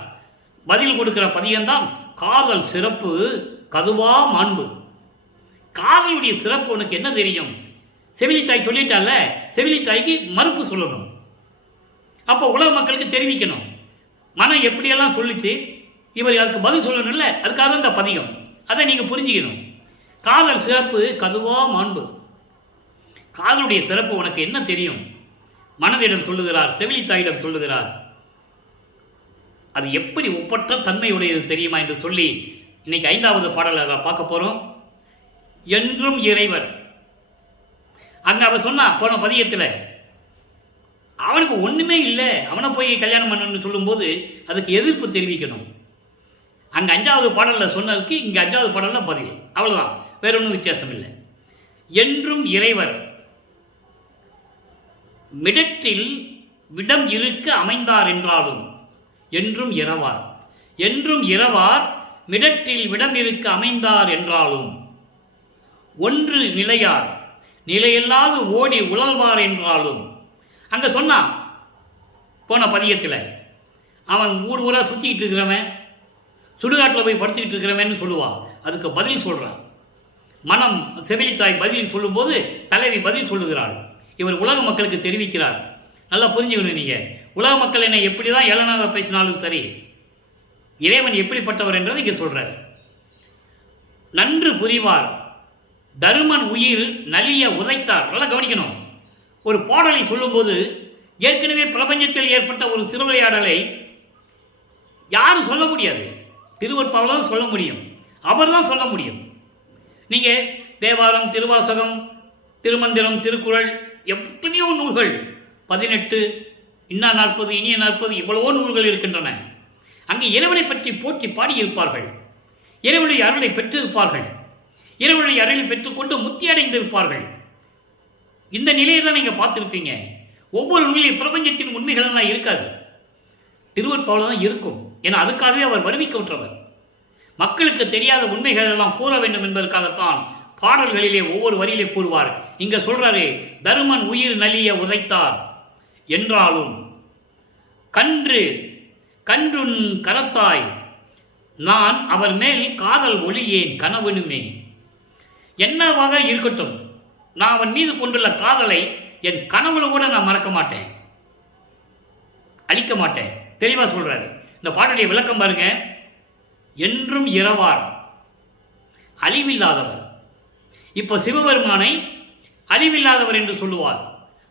பதில் கொடுக்கிற பதியம்தான் காதல் சிறப்பு கதுவா மாண்பு. காதலுடைய சிறப்பு உனக்கு என்ன தெரியும்? செவிலித்தாய் சொல்லிட்டால, செவிலித்தாய்க்கு மறுப்பு சொல்லணும். அப்போ உலக மக்களுக்கு தெரிவிக்கணும். மனம் எப்படியெல்லாம் சொல்லிச்சு, இவர் அதுக்கு பதில் சொல்லணும்ல, அதுக்காக தான் இந்த பதிகம். அதை நீங்கள் புரிஞ்சுக்கணும். காதல் சிறப்பு கதுவா மாண்பு. காதலுடைய சிறப்பு உனக்கு என்ன தெரியும்? மனதிடம் சொல்லுகிறார், செவிலித்தாயிடம் சொல்லுகிறார். அது எப்படி ஒப்பற்ற தன்மையுடையது தெரியுமா என்று சொல்லி இன்னைக்கு 5வது பாடலை பார்க்க போறோம். என்றும் இறைவர். அங்க அவ சொன்னா போன பதியத்தில், அவனுக்கு ஒண்ணுமே இல்லை, அவனை போய் கல்யாணம் பண்ணணும்னு சொல்லும்போது அதுக்கு எதிர்ப்பு தெரிவிக்கணும். அங்க 5வது பாடல்ல சொன்னதுக்கு இங்க 5வது பாடல்ல பதில். அவ்வளவுதான், வேற ஒன்றும் வித்தியாசம் இல்லை. என்றும் இறைவர் மிடற்றில் விடம் இருக்க அமைந்தார் என்றாலும் என்றும் இரவார். என்றும் இரவார் மிடற்றில் விடம் இருக்க அமைந்தார் என்றாலும் ஒன்று நிலையார் நிலையில்லாது ஓடி உழல்வார் என்றாலும். அங்க சொன்னான் போன பதியத்தில், அவன் ஊர் ஊரா சுற்றிக்கிட்டு இருக்கிறவன், சுடுகாட்டில் போய் படுத்துக்கிட்டு இருக்கிறவன் சொல்லுவான். அதுக்கு பதில் சொல்கிறான். மனம் செவிலித்தாய் பதில் சொல்லும்போது தலைவி பதில் சொல்லுகிறாள். இவர் உலக மக்களுக்கு தெரிவிக்கிறார். நல்லா புரிஞ்சுக்கணும். நீங்கள் உலக மக்கள் என்னை எப்படி தான் ஏளனாக பேசினாலும் சரி, இறைவன் எப்படிப்பட்டவர் என்றதை இங்கே சொல்கிறார். நன்று புரிவார் தருமன் உயிர் நலிய உதைத்தார். நல்லா கவனிக்கணும். ஒரு பாடலை சொல்லும்போது ஏற்கனவே பிரபஞ்சத்தில் ஏற்பட்ட ஒரு திருவிளையாடலை யாரும் சொல்ல முடியாது. திருவருட்பாவில் சொல்ல முடியும், அவர் தான் சொல்ல முடியும். நீங்கள் தேவாரம், திருவாசகம், திருமந்திரம், திருக்குறள், எத்தனையோ நூல்கள், 18, இன்னா 40, இனிய 40, இவ்வளவோ நூல்கள் இருக்கின்றன. அங்கே இறைவனை பற்றி போற்றி பாடியிருப்பார்கள், இறைவனுடைய அருளை பெற்றிருப்பார்கள், இறைவனுடைய அருளை பெற்றுக்கொண்டு முத்தி அடைந்திருப்பார்கள். இந்த நிலையை தான் நீங்கள் பார்த்துருப்பீங்க. ஒவ்வொரு நூலையும் பிரபஞ்சத்தின் உண்மைகள் எல்லாம் இருக்காது, திருவருட்பாவில் தான் இருக்கும். ஏன்னா அதுக்காகவே அவர் வருவிக்கற்றவர். மக்களுக்கு தெரியாத உண்மைகள் எல்லாம் கூற வேண்டும் என்பதற்காகத்தான் பாடல்களிலே ஒவ்வொரு வரியிலே கூறுவார். இங்க சொல்றாரு, தருமன் உயிர் நலிய உதைத்தார் என்றாலும் கன்றுன் கரத்தாய் நான் அவர் மேல் காதல் ஒளியேன் கனவனுமே. என்னவாக இருக்கட்டும், நான் அவன் மீது கொண்டுள்ள காதலை என் கனவுல கூட நான் மறக்க மாட்டேன், அழிக்க மாட்டேன். தெளிவா சொல்றாரு. இந்த பாட்டுடைய விளக்கம் பாருங்க. என்றும் இரவார் அழிவில்லாதவர். இப்போ சிவபெருமானை அழிவில்லாதவர் என்று சொல்லுவார்.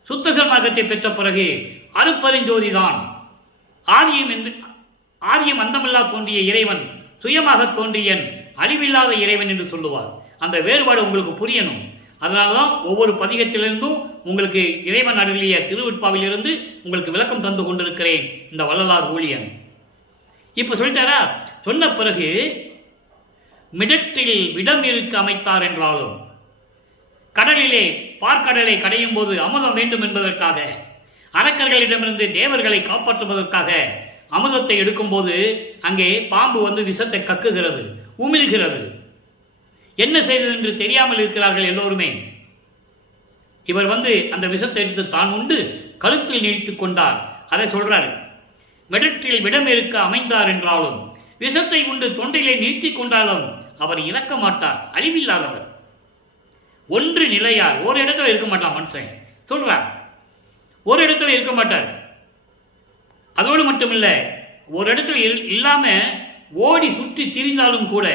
சுத்த சன்மார்க்கத்தை பெற்ற பிறகு அருப்பெருஞ்சோதிதான் ஆதியம் அந்தமில்லா தோன்றிய இறைவன், சுயமாக தோன்றியன் அழிவில்லாத இறைவன் என்று சொல்லுவார். அந்த வேறுபாடு உங்களுக்கு புரியணும். அதனால தான் ஒவ்வொரு பதிகத்திலிருந்தும் உங்களுக்கு இறைவன் அருளிய திருவிட்பாவிலிருந்து உங்களுக்கு விளக்கம் தந்து கொண்டிருக்கிறேன் இந்த வள்ளலார் ஊழியன். இப்போ சொல்லிட்டாரா? சொன்ன பிறகு மிடற்றில் விடம் இருக்க அமைத்தார் என்றாலும், கடலிலே பார்க்கடலை கடையும் போது அமுதம் வேண்டும் என்பதற்காக, அரக்கர்களிடமிருந்து தேவர்களை காப்பாற்றுவதற்காக அமுதத்தை எடுக்கும்போது அங்கே பாம்பு வந்து விஷத்தை கக்குகிறது, உமிழ்கிறது. என்ன செய்தது என்று தெரியாமல் இருக்கிறார்கள் எல்லோருமே. இவர் வந்து அந்த விஷத்தை எடுத்து தான் உண்டு கழுத்தில் நீடித்துக் கொண்டார். அதை சொல்றாரு. மிடற்றில் விடம் இருக்க அமைந்தார் என்றாலும், விஷத்தை உண்டு தொண்டையிலே நிறுத்தி கொண்டாலும் அவர் இறக்க மாட்டார், அழிவில்லாதவர். ஒன்று நிலையார். ஒரு இடத்துல இருக்க மாட்டான் மனுஷன் சொல்றார். ஒரு இடத்துல இருக்க மாட்டார். அதோடு மட்டுமில்ல, ஒரு இடத்துல இல்லாம ஓடி சுற்றி திரிந்தாலும் கூட.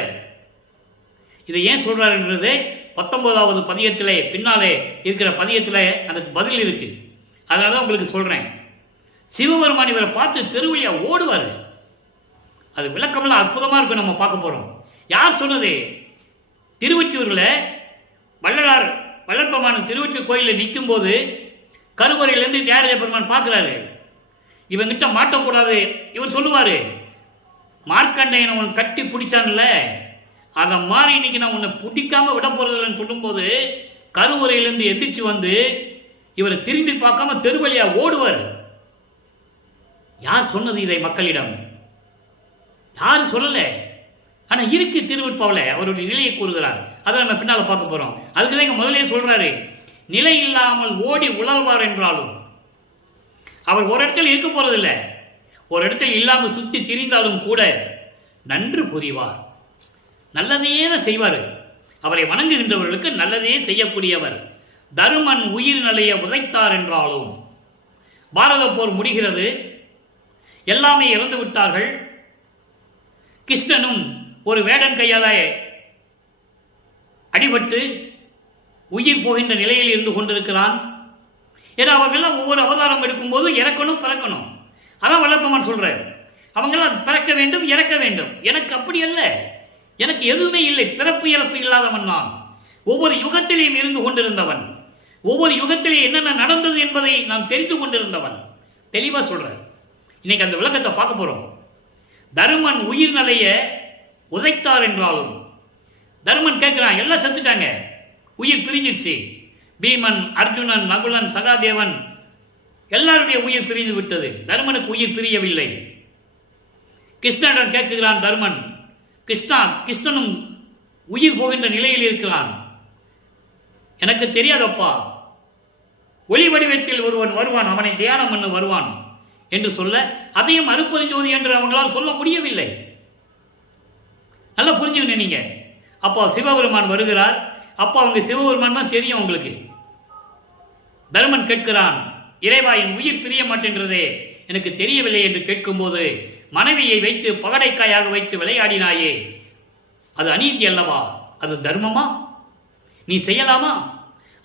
இதை ஏன் சொல்றாருன்றது 19வது பதியத்திலே பின்னாலே இருக்கிற பதியத்தில் அதுக்கு பதில் இருக்கு. அதனால தான் உங்களுக்கு சொல்றேன். சிவபெருமான் இவரை பார்த்து தெருவழியா ஓடுவார். அது விளக்கமெல்லாம் அற்புதமா இருக்கும். நம்ம பார்க்க போறோம். யார் சொன்னது? திருவொற்றியூரில் வள்ளற்பெருமான் திருவொற்றியூர் கோயிலில் நிற்கும் போது கருவறையிலேருந்து தியாகராஜ பெருமான் பார்க்கிறாரு. இவங்கிட்ட மாட்டக்கூடாது. இவர் சொல்லுவாரு, மார்க்கண்டையனை உன் கட்டி பிடிச்சான்ல, அதை மாறி இன்னைக்கு நான் உன்னை பிடிக்காம விட போறதில்லைன்னு சொல்லும்போது கருவறையிலேருந்து எந்திரிச்சு வந்து இவரை திரும்பி பார்க்காம தெருவழியா ஓடுவார். யார் சொன்னது இதை மக்களிடம்? யாரும் சொல்லல. ஆனா இருக்கு திருவருட்பாவில் அவருடைய நிலையை கூறுகிறார். அதை நம்ம பின்னால பார்க்க போறோம். அதுக்குதான் இங்க முதலே சொல்றாரு, நிலை இல்லாமல் ஓடி உழல்வார் என்றாலும் அவர் ஒரு இடத்துல இருக்க போறதில்லை. ஒரு இடத்துல இல்லாமல் சுத்தி திரிந்தாலும் கூட நன்று புரிவார், நல்லதையே தான் செய்வார். அவரை வணங்குகின்றவர்களுக்கு நல்லதையே செய்யக்கூடியவர். தருமன் உயிர் நிலைய உதைத்தார் என்றாலும், பாரத போர் முடிகிறது, எல்லாமே இறந்து விட்டார்கள். கிருஷ்ணனும் ஒரு வேடன் கையால அடிபட்டு உயிர் போகின்ற நிலையில் இருந்து கொண்டிருக்கிறான். ஏன்னா அவங்கெல்லாம் ஒவ்வொரு அவதாரம் எடுக்கும்போது இறக்கணும் பிறக்கணும். அதான் வள்ளற்பெருமான் சொல்றார், அவங்கெல்லாம் பிறக்க வேண்டும் இறக்க வேண்டும். எனக்கு அப்படி அல்ல, எனக்கு எதுவுமே இல்லை, பிறப்பு இறப்பு இல்லாதவன் நான். ஒவ்வொரு யுகத்திலேயும் இருந்து கொண்டிருந்தவன், ஒவ்வொரு யுகத்திலேயே என்னென்ன நடந்தது என்பதை நான் தெரிந்து கொண்டிருந்தவன். தெளிவாக சொல்றேன். இன்னைக்கு அந்த விளக்கத்தை பார்க்க போறோம். தருமன் உயிர் நிலைய உதைத்தார் என்றாலும், தருமன் கேட்கிறான், எல்லாம் செத்துட்டாங்க, உயிர் பிரிஞ்சிருச்சு. பீமன், அர்ஜுனன், நகுலன், சகாதேவன் எல்லாருடைய உயிர் பிரிந்து விட்டது. தருமனுக்கு உயிர் பிரியவில்லை. கிருஷ்ணனிடம் கேட்கிறான் தருமன். கிருஷ்ணனும் உயிர் போகின்ற நிலையில் இருக்கிறான். எனக்கு தெரியாதப்பா, ஒளி வடிவத்தில் ஒருவன் வருவான், அவனை தியானம் பண்ண வருவான் என்று சொல்ல, அதையும் அருப்பெருஞ்சோதி என்று அவங்களால் சொல்ல முடியவில்லை. நல்லா புரிஞ்சுக்கணும் நீங்க. அப்போ சிவபெருமான் வருகிறார். அப்போ அவங்க சிவபெருமான் தான் தெரியும் அவங்களுக்கு. தருமன் கேட்கிறான், இறைவா என் உயிர் பிரிய மாட்டேன்றதே எனக்கு தெரியவில்லை என்று கேட்கும்போது, மனைவியை வைத்து பகடைக்காயாக வைத்து விளையாடினாயே, அது அநீதி அல்லவா? அது தர்மமா? நீ செய்யலாமா?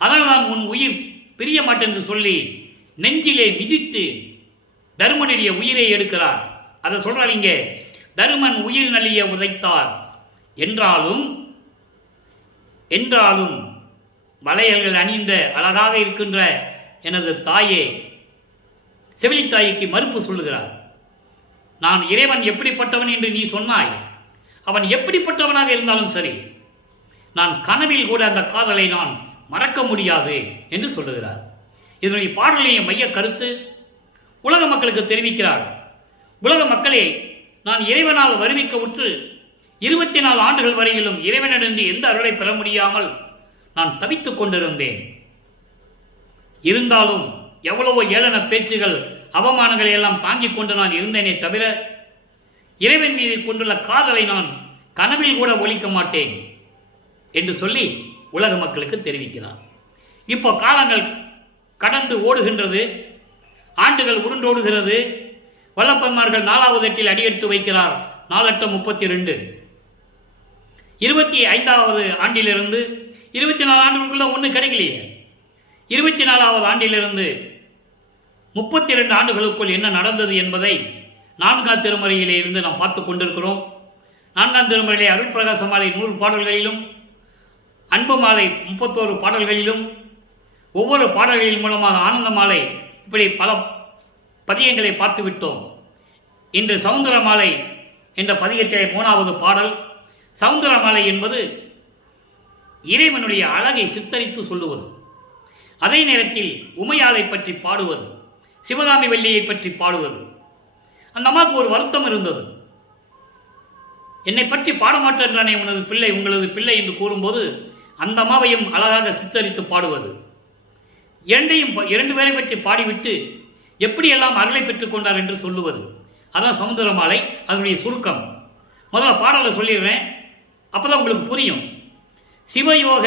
அதனால் நான் உன் உயிர் பிரிய மாட்டேன் என்று சொல்லி நெஞ்சிலே மிதித்து தருமனுடைய உயிரை எடுக்கிறார். அதை சொல்றார் இங்கே, தருமன் உயிர் நலிய உதைத்தார் என்றாலும் வளையல்கள் அணிந்த அழகாக இருக்கின்ற எனது தாயே, செவிலித்தாய்க்கு மறுப்பு சொல்லுகிறார். நான் இறைவன் எப்படிப்பட்டவன் என்று நீ சொன்னாய், அவன் எப்படிப்பட்டவனாக இருந்தாலும் சரி, நான் கனவில் கூட அந்த காதலை நான் மறக்க முடியாது என்று சொல்லுகிறார். இதனுடைய பாடலைய மைய கருத்து உலக மக்களுக்கு தெரிவிக்கிறார். உலக மக்களே, நான் இறைவனால் வருவிக்க உற்று 24 ஆண்டுகள் வரையிலும் இறைவனிடந்து எந்த அருளை பெற முடியாமல் நான் தவித்துக் கொண்டிருந்தேன். இருந்தாலும் எவ்வளவோ ஏளன பேச்சுகள், அவமானங்களை எல்லாம் தாங்கிக் கொண்டு நான் இருந்தேனே தவிர, இறைவன் மீது கொண்டுள்ள காதலை நான் கனவில் கூட ஒலிக்க மாட்டேன் என்று சொல்லி உலக மக்களுக்கு தெரிவிக்கிறார். இப்போ காலங்கள் கடந்து ஓடுகின்றது, ஆண்டுகள் உருண்டோடுகிறது. வல்லப்பன்மார்கள் 4வது எட்டில் அடியெடுத்து வைக்கிறார். 4×8 = 32. 25வது ஆண்டிலிருந்து 24 ஆண்டுகளுக்குள்ள ஒன்றும் கிடைக்கலையே. 24வது ஆண்டிலிருந்து 32 ஆண்டுகளுக்குள் என்ன நடந்தது என்பதை 4ஆம் திருமுறையிலே இருந்து நாம் பார்த்து கொண்டிருக்கிறோம். 4ஆம் திருமுறையிலே அருள் பிரகாச மாலை 100 பாடல்களிலும், அன்பு மாலை 31 பாடல்களிலும், ஒவ்வொரு பாடல்களின் மூலமாக ஆனந்த மாலை, இப்படி பல பதியங்களை பார்த்து விட்டோம். இன்று சவுந்தர மாலை என்ற பதியத்திலே 3வது பாடல். சவுந்தர மாலை என்பது இறைவனுடைய அழகை சித்தரித்து சொல்லுவது, அதே நேரத்தில் உமையாளை பற்றி பாடுவது, சிவகாமி வள்ளியை பற்றி பாடுவது. அந்த அம்மாவுக்கு ஒரு வருத்தம் இருந்தது. என்னை பற்றி பாடமாட்டானே உனது பிள்ளை, உங்களது பிள்ளை என்று கூறும்போது அந்த அம்மாவையும் அழகாக சித்தரித்து பாடுவது. 2 பேரை பற்றி பாடிவிட்டு எப்படியெல்லாம் அருளை பெற்றுக் கொண்டார் என்று சொல்லுவது. அதான் சமுத்திர மாலை, அதனுடைய சுருக்கம். முதல்ல பாடலை சொல்லிடுறேன், அப்போதான் உங்களுக்கு புரியும். சிவயோக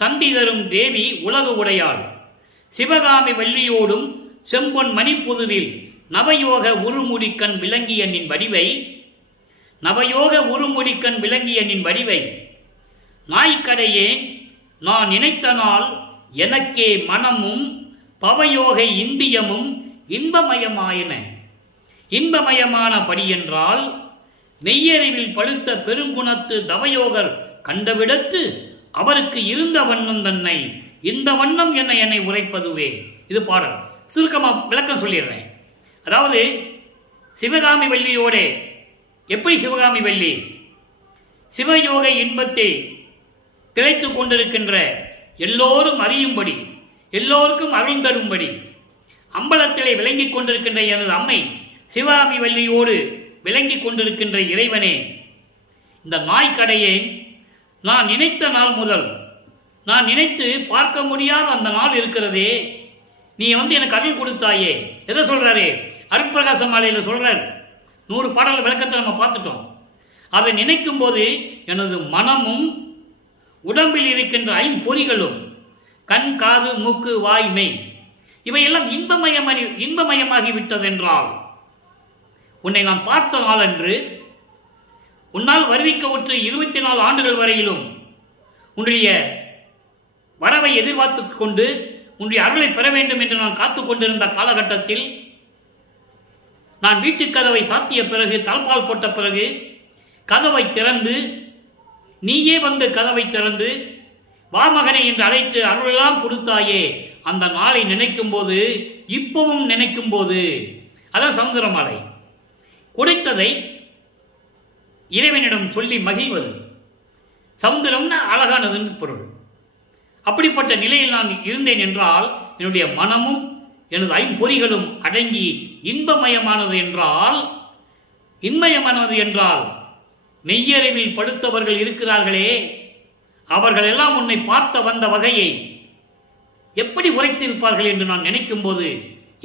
சந்தி தரும் தேவி உலகு உடையாள், சிவகாமி வள்ளியோடும் செம்பொன் மணிப்புதுவில் நவயோக உருமுடிக்கண் விளங்கிய நின் வடிவை, நவயோக உருமுடிக்கண் விளங்கிய நின் வடிவை நாய்க்கடையே நான் நினைத்த நாள் எனக்கே மனமும் பவயோகை இந்தியமும் இன்பமயமாயின. இன்பமயமான படி என்றால் மெய்யறிவில் பழுத்த பெருங்குணத்து தவயோகர் கண்டவிடத்து அவருக்கு இருந்த வண்ணம் தன்னை இந்த வண்ணம் என்னை உரைப்பதுவே. இது பாடல். சுருக்கமாக விளக்கம் சொல்லிடுறேன். அதாவது சிவகாமி வள்ளியோட எப்படி சிவகாமி வள்ளி சிவயோக இன்பத்தை திளைத்து கொண்டிருக்கின்ற, எல்லோரும் அறியும்படி, எல்லோருக்கும் அருள் தரும்படி அம்பலத்திலே விளங்கிக் கொண்டிருக்கின்ற எனது அம்மை சிவகாமி வள்ளியோடு விளங்கிக் கொண்டிருக்கின்ற இறைவனே, இந்த நாய்க்கடையை நான் நினைத்த நாள் முதல், நான் நினைத்து பார்க்க முடியாத அந்த நாள் இருக்கிறதே, நீ எனக்கு அருள் கொடுத்தாயே. எதை சொல்றாரு? அருட்பிரகாச மாலையில் சொல்றார். 100 பாடல் விளக்கத்தை நம்ம பார்த்துட்டோம். அதை நினைக்கும் போது எனது மனமும் உடம்பில் இருக்கின்ற 5 பொறிகளும், கண், காது, மூக்கு, வாய், மெய், இவையெல்லாம் இன்பமயமாகிவிட்டதென்றால், உன்னை நான் பார்த்த நாளன்று உன்னால் வருவிக்க உற்று 24 ஆண்டுகள் வரையிலும் உன்னுடைய வரவை எதிர்பார்த்து கொண்டு உன்னுடைய அருளை பெற வேண்டும் என்று நான் காத்து கொண்டிருந்த காலகட்டத்தில், நான் வீட்டுக் கதவை சாத்திய பிறகு, தாழ்பால் போட்ட பிறகு கதவை திறந்து, நீயே வந்து கதவை திறந்து வா மகனை என்று அழைத்து அருளெல்லாம் கொடுத்தாயே, அந்த நாளை நினைக்கும் போது, இப்பவும் நினைக்கும் போது, அதான் சமுத்திர மாலை. குடைத்ததை இறைவனிடம் சொல்லி மகிழ்வது. சமுத்திரம்னா அழகானதுன்னு பொருள். அப்படிப்பட்ட நிலையில் நான் இருந்தேன் என்றால், என்னுடைய மனமும் எனது 5 பொறிகளும் அடங்கி இன்பமயமானது என்றால், இன்பமயமானது என்றால் மெய்யறிவில் படுத்தவர்கள் இருக்கிறார்களே, அவர்கள் எல்லாம் உன்னை பார்த்த வந்த வகையை எப்படி உரைத்திருப்பார்கள் என்று நான் நினைக்கும் போது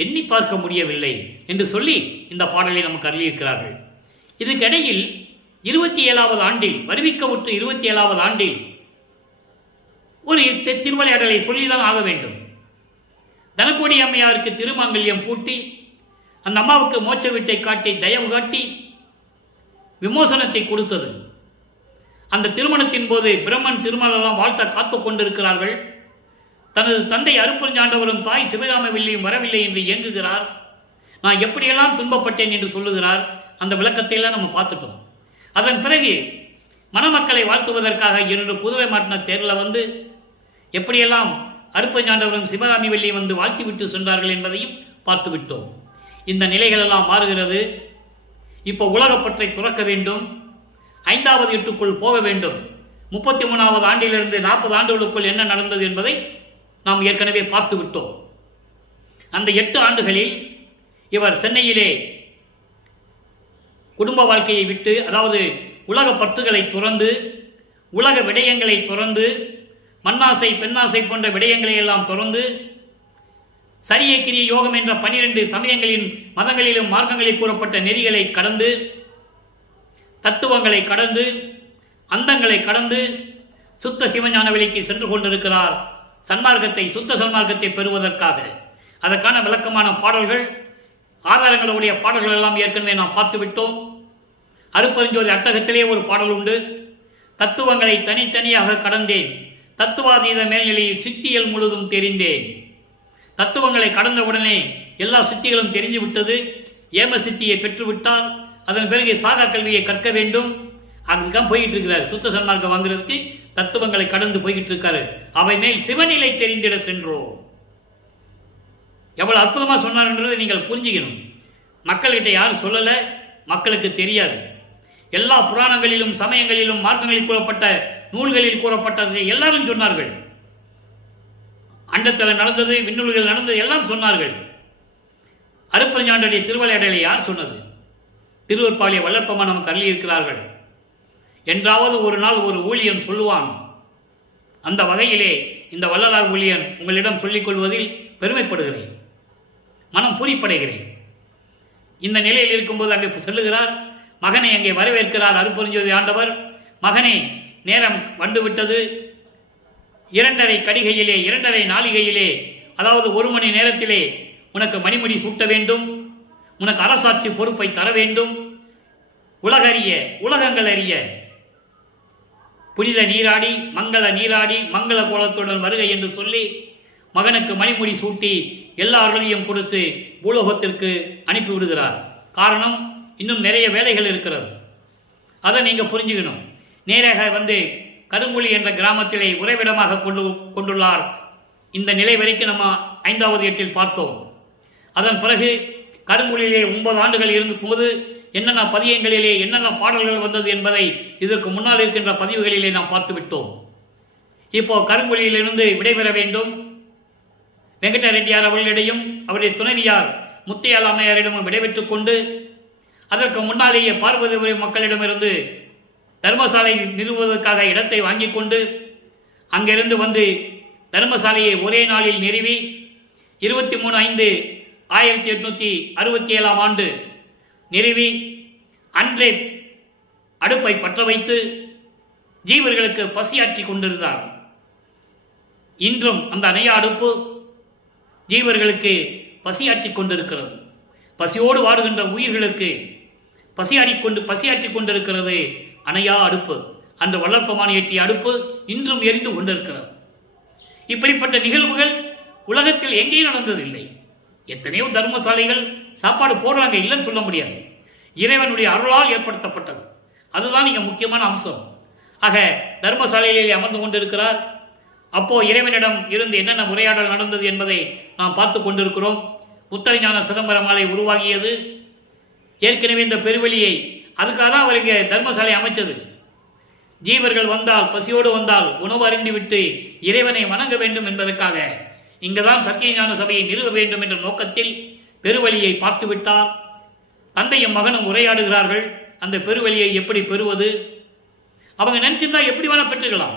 எண்ணி பார்க்க முடியவில்லை என்று சொல்லி இந்த பாடலை நமக்கு அருளியிருக்கிறார்கள். இதுக்கிடையில் 27வது ஆண்டில், வருவிக்க உற்று 27வது ஆண்டில் ஒரு திருவிளையாடலை சொல்லிதான் ஆக வேண்டும். தனக்கோடி அம்மையாருக்கு திருமாங்கல்யம் பூட்டி அந்த அம்மாவுக்கு மோட்ச வீட்டை காட்டி தயவு காட்டி விமோசனத்தை கொடுத்தது. அந்த திருமணத்தின் போது பிரம்மன் திருமணம் வாழ்த்த காத்து கொண்டிருக்கிறார்கள். தனது தந்தை அருப்பெருஞ்சாண்டவரும் தாய் சிவகாமவில்லியும் வரவில்லை என்று இயங்குகிறார். நான் எப்படியெல்லாம் துன்பப்பட்டேன் என்று சொல்லுகிறார். அந்த விளக்கத்தை எல்லாம் நம்ம பார்த்துட்டோம். அதன் பிறகு மணமக்களை வாழ்த்துவதற்காக 2 குதிரை மாட்டின தேரில் வந்து எப்படியெல்லாம் அருப்பெருஞ்சாண்டவரும் சிவகாமி வெள்ளி வந்து வாழ்த்திவிட்டு சென்றார்கள் என்பதையும் பார்த்து விட்டோம். இந்த நிலைகள் எல்லாம் மாறுகிறது. இப்போ உலகப்பற்றை துறக்க வேண்டும். 5வது எட்டுக்குள் போக வேண்டும். 33வது ஆண்டிலிருந்து 40 ஆண்டுகளுக்குள் என்ன நடந்தது என்பதை நாம் ஏற்கனவே பார்த்து விட்டோம். அந்த 8 ஆண்டுகளில் இவர் சென்னையிலே குடும்ப வாழ்க்கையை விட்டு, அதாவது உலக பற்றுகளை துறந்து, உலக விடயங்களை துறந்து, மண்ணாசை பெண்ணாசை போன்ற விடயங்களை எல்லாம் துறந்து, சரிய கிரிய யோகம் என்ற 12 சமயங்களின் மதங்களிலும் மார்க்கங்களில் கூறப்பட்ட நெறிகளை கடந்து, தத்துவங்களை கடந்து, அந்தங்களை கடந்து சுத்த சிவஞான வெளிக்கு சென்று கொண்டிருக்கிறார். சன்மார்க்கத்தை, சுத்த சன்மார்க்கத்தை பெறுவதற்காக. அதற்கான விளக்கமான பாடல்கள், ஆதாரங்களுடைய பாடல்கள் எல்லாம் ஏற்கனவே நாம் பார்த்து விட்டோம். அருப்பெருஞ்சோதி அட்டகத்திலே ஒரு பாடல் உண்டு. தத்துவங்களை தனித்தனியாக கடந்தேன், தத்துவாதீத மேல்நிலையில் சித்தியல் முழுதும் தெரிந்தேன். தத்துவங்களை கடந்தவுடனே எல்லா சித்திகளும் தெரிஞ்சு விட்டது. ஏம சித்தியை பெற்றுவிட்டால் அதன் பிறகு சாகா கல்வியை கற்க வேண்டும். அங்குதான் போய்கிட்டு இருக்கிறார். சுத்த சன்மார்க்கம் வாங்குறதுக்கு தத்துவங்களை கடந்து போய்கிட்டு இருக்காரு. அவை மேல் சிவநிலை தெரிந்திட சென்றோம். எவ்வளவு அற்புதமா சொன்னார்ன்றதை நீங்கள் புரிஞ்சுக்கணும். மக்கள்கிட்ட யாரும் சொல்லல, மக்களுக்கு தெரியாது. எல்லா புராணங்களிலும் சமயங்களிலும் மார்க்கங்களில் கூறப்பட்ட நூல்களில் கூறப்பட்டதை எல்லாரும் சொன்னார்கள். அண்டத்தில் நடந்தது, விண்ணுலகில் நடந்தது எல்லாம் சொன்னார்கள். அருப்பெருஞ்சாண்டருடைய திருவிளையாடலை யார் சொன்னது? திருவற்பாளைய வல்லற்பமா நமக்கு அருளி இருக்கிறார்கள். என்றாவது ஒரு நாள் ஒரு ஊழியன் சொல்லுவான். அந்த வகையிலே இந்த வள்ளலார் ஊழியன் உங்களிடம் சொல்லிக் கொள்வதில் பெருமைப்படுகிறேன், மனம் பூரிப்படைகிறேன். இந்த நிலையில் இருக்கும்போது அங்கே செல்லுகிறார். மகனை அங்கே வரவேற்கிறார் அருப்பெருஞ்சோதி ஆண்டவர். மகனே, நேரம் வந்துவிட்டது. 2:30 கடிகையிலே, 2:30 நாளிகையிலே, அதாவது 1 மணி நேரத்திலே உனக்கு மணிமுடி சூட்ட வேண்டும். உனக்கு அரசாட்சி பொறுப்பை தர வேண்டும். உலகறிய, உலகங்கள் அறிய புனித நீராடி, மங்கள நீராடி, மங்கள கோலத்துடன் வருகை என்று சொல்லி மகனுக்கு மணிமுடி சூட்டி எல்லார்களையும் கொடுத்து பூலோகத்திற்கு அனுப்பிவிடுகிறார். காரணம், இன்னும் நிறைய வேலைகள் இருக்கிறது. அதை நீங்கள் புரிஞ்சுக்கணும். நேராக வந்து கருங்குழி என்ற கிராமத்திலே உறைவிடமாக கொண்டுள்ளார். இந்த நிலை வரைக்கும் நம்ம 5வது எட்டில் பார்த்தோம். அதன் பிறகு கருங்குழியிலே 9 ஆண்டுகள் இருந்த போது என்னென்ன பதியங்களிலே என்னென்ன பாடல்கள் வந்தது என்பதை இதற்கு முன்னால் இருக்கின்ற பதிவுகளிலே நாம் பார்த்து விட்டோம். இப்போ கருங்குழியிலிருந்து விடைபெற வேண்டும். வெங்கட ரெட்டியார் அவர்களிடையும் அவருடைய துணைவியார் முத்தையால் அம்மையாரிடமும் விடைபெற்றுக் கொண்டு அதற்கு முன்னாலேயே பார்வதி மக்களிடமிருந்து தர்மசாலை நிறுவுவதற்காக இடத்தை வாங்கி கொண்டு அங்கிருந்து வந்து தர்மசாலையை ஒரே நாளில் நிறுவி 23/5/1867 ஆண்டு நிறுவி அன்றே அடுப்பை பற்ற வைத்து ஜீவர்களுக்கு பசியாற்றி கொண்டிருந்தார். இன்றும் அந்த அணையா அடுப்பு ஜீவர்களுக்கு பசியாற்றி கொண்டிருக்கிறது. பசியோடு வாடுகின்ற உயிர்களுக்கு பசியாற்றி கொண்டிருக்கிறது அணையா அடுப்பு. அந்த வளர்ப்பமான ஏற்றிய அடுப்பு இன்றும் எரிந்து கொண்டிருக்கிறது. இப்படிப்பட்ட நிகழ்வுகள் உலகத்தில் எங்கேயும் நடந்ததில்லை. எத்தனையோ தர்மசாலைகள் சாப்பாடு போடுறாங்க, இல்லைன்னு சொல்ல முடியாது. இறைவனுடைய அருளால் ஏற்படுத்தப்பட்டது. அதுதான் இங்கே முக்கியமான அம்சம். ஆக தர்மசாலையிலே அமர்ந்து கொண்டிருக்கிறார். அப்போ இறைவனிடம் இருந்து என்னென்ன உரையாடல் நடந்தது என்பதை நாம் பார்த்து கொண்டிருக்கிறோம். உத்தரஞான சிதம்பரமாலை உருவாகியது. ஏற்கனவே இந்த பெருவெளியை அதுக்காக தான் அவர் இங்கே தர்மசாலை அமைச்சது. ஜீவர்கள் வந்தால், பசியோடு வந்தால் உணவு அறிந்துவிட்டு இறைவனை வணங்க வேண்டும் என்பதற்காக இங்குதான் சத்தியஞான சபையை நிறுவ வேண்டும் என்ற நோக்கத்தில் பெருவழியை பார்த்துவிட்டார். தந்தையும் மகனும் உரையாடுகிறார்கள். அந்த பெருவழியை எப்படி பெறுவது? அவங்க நினைச்சிருந்தா எப்படி வேணா பெற்றுக்கலாம்.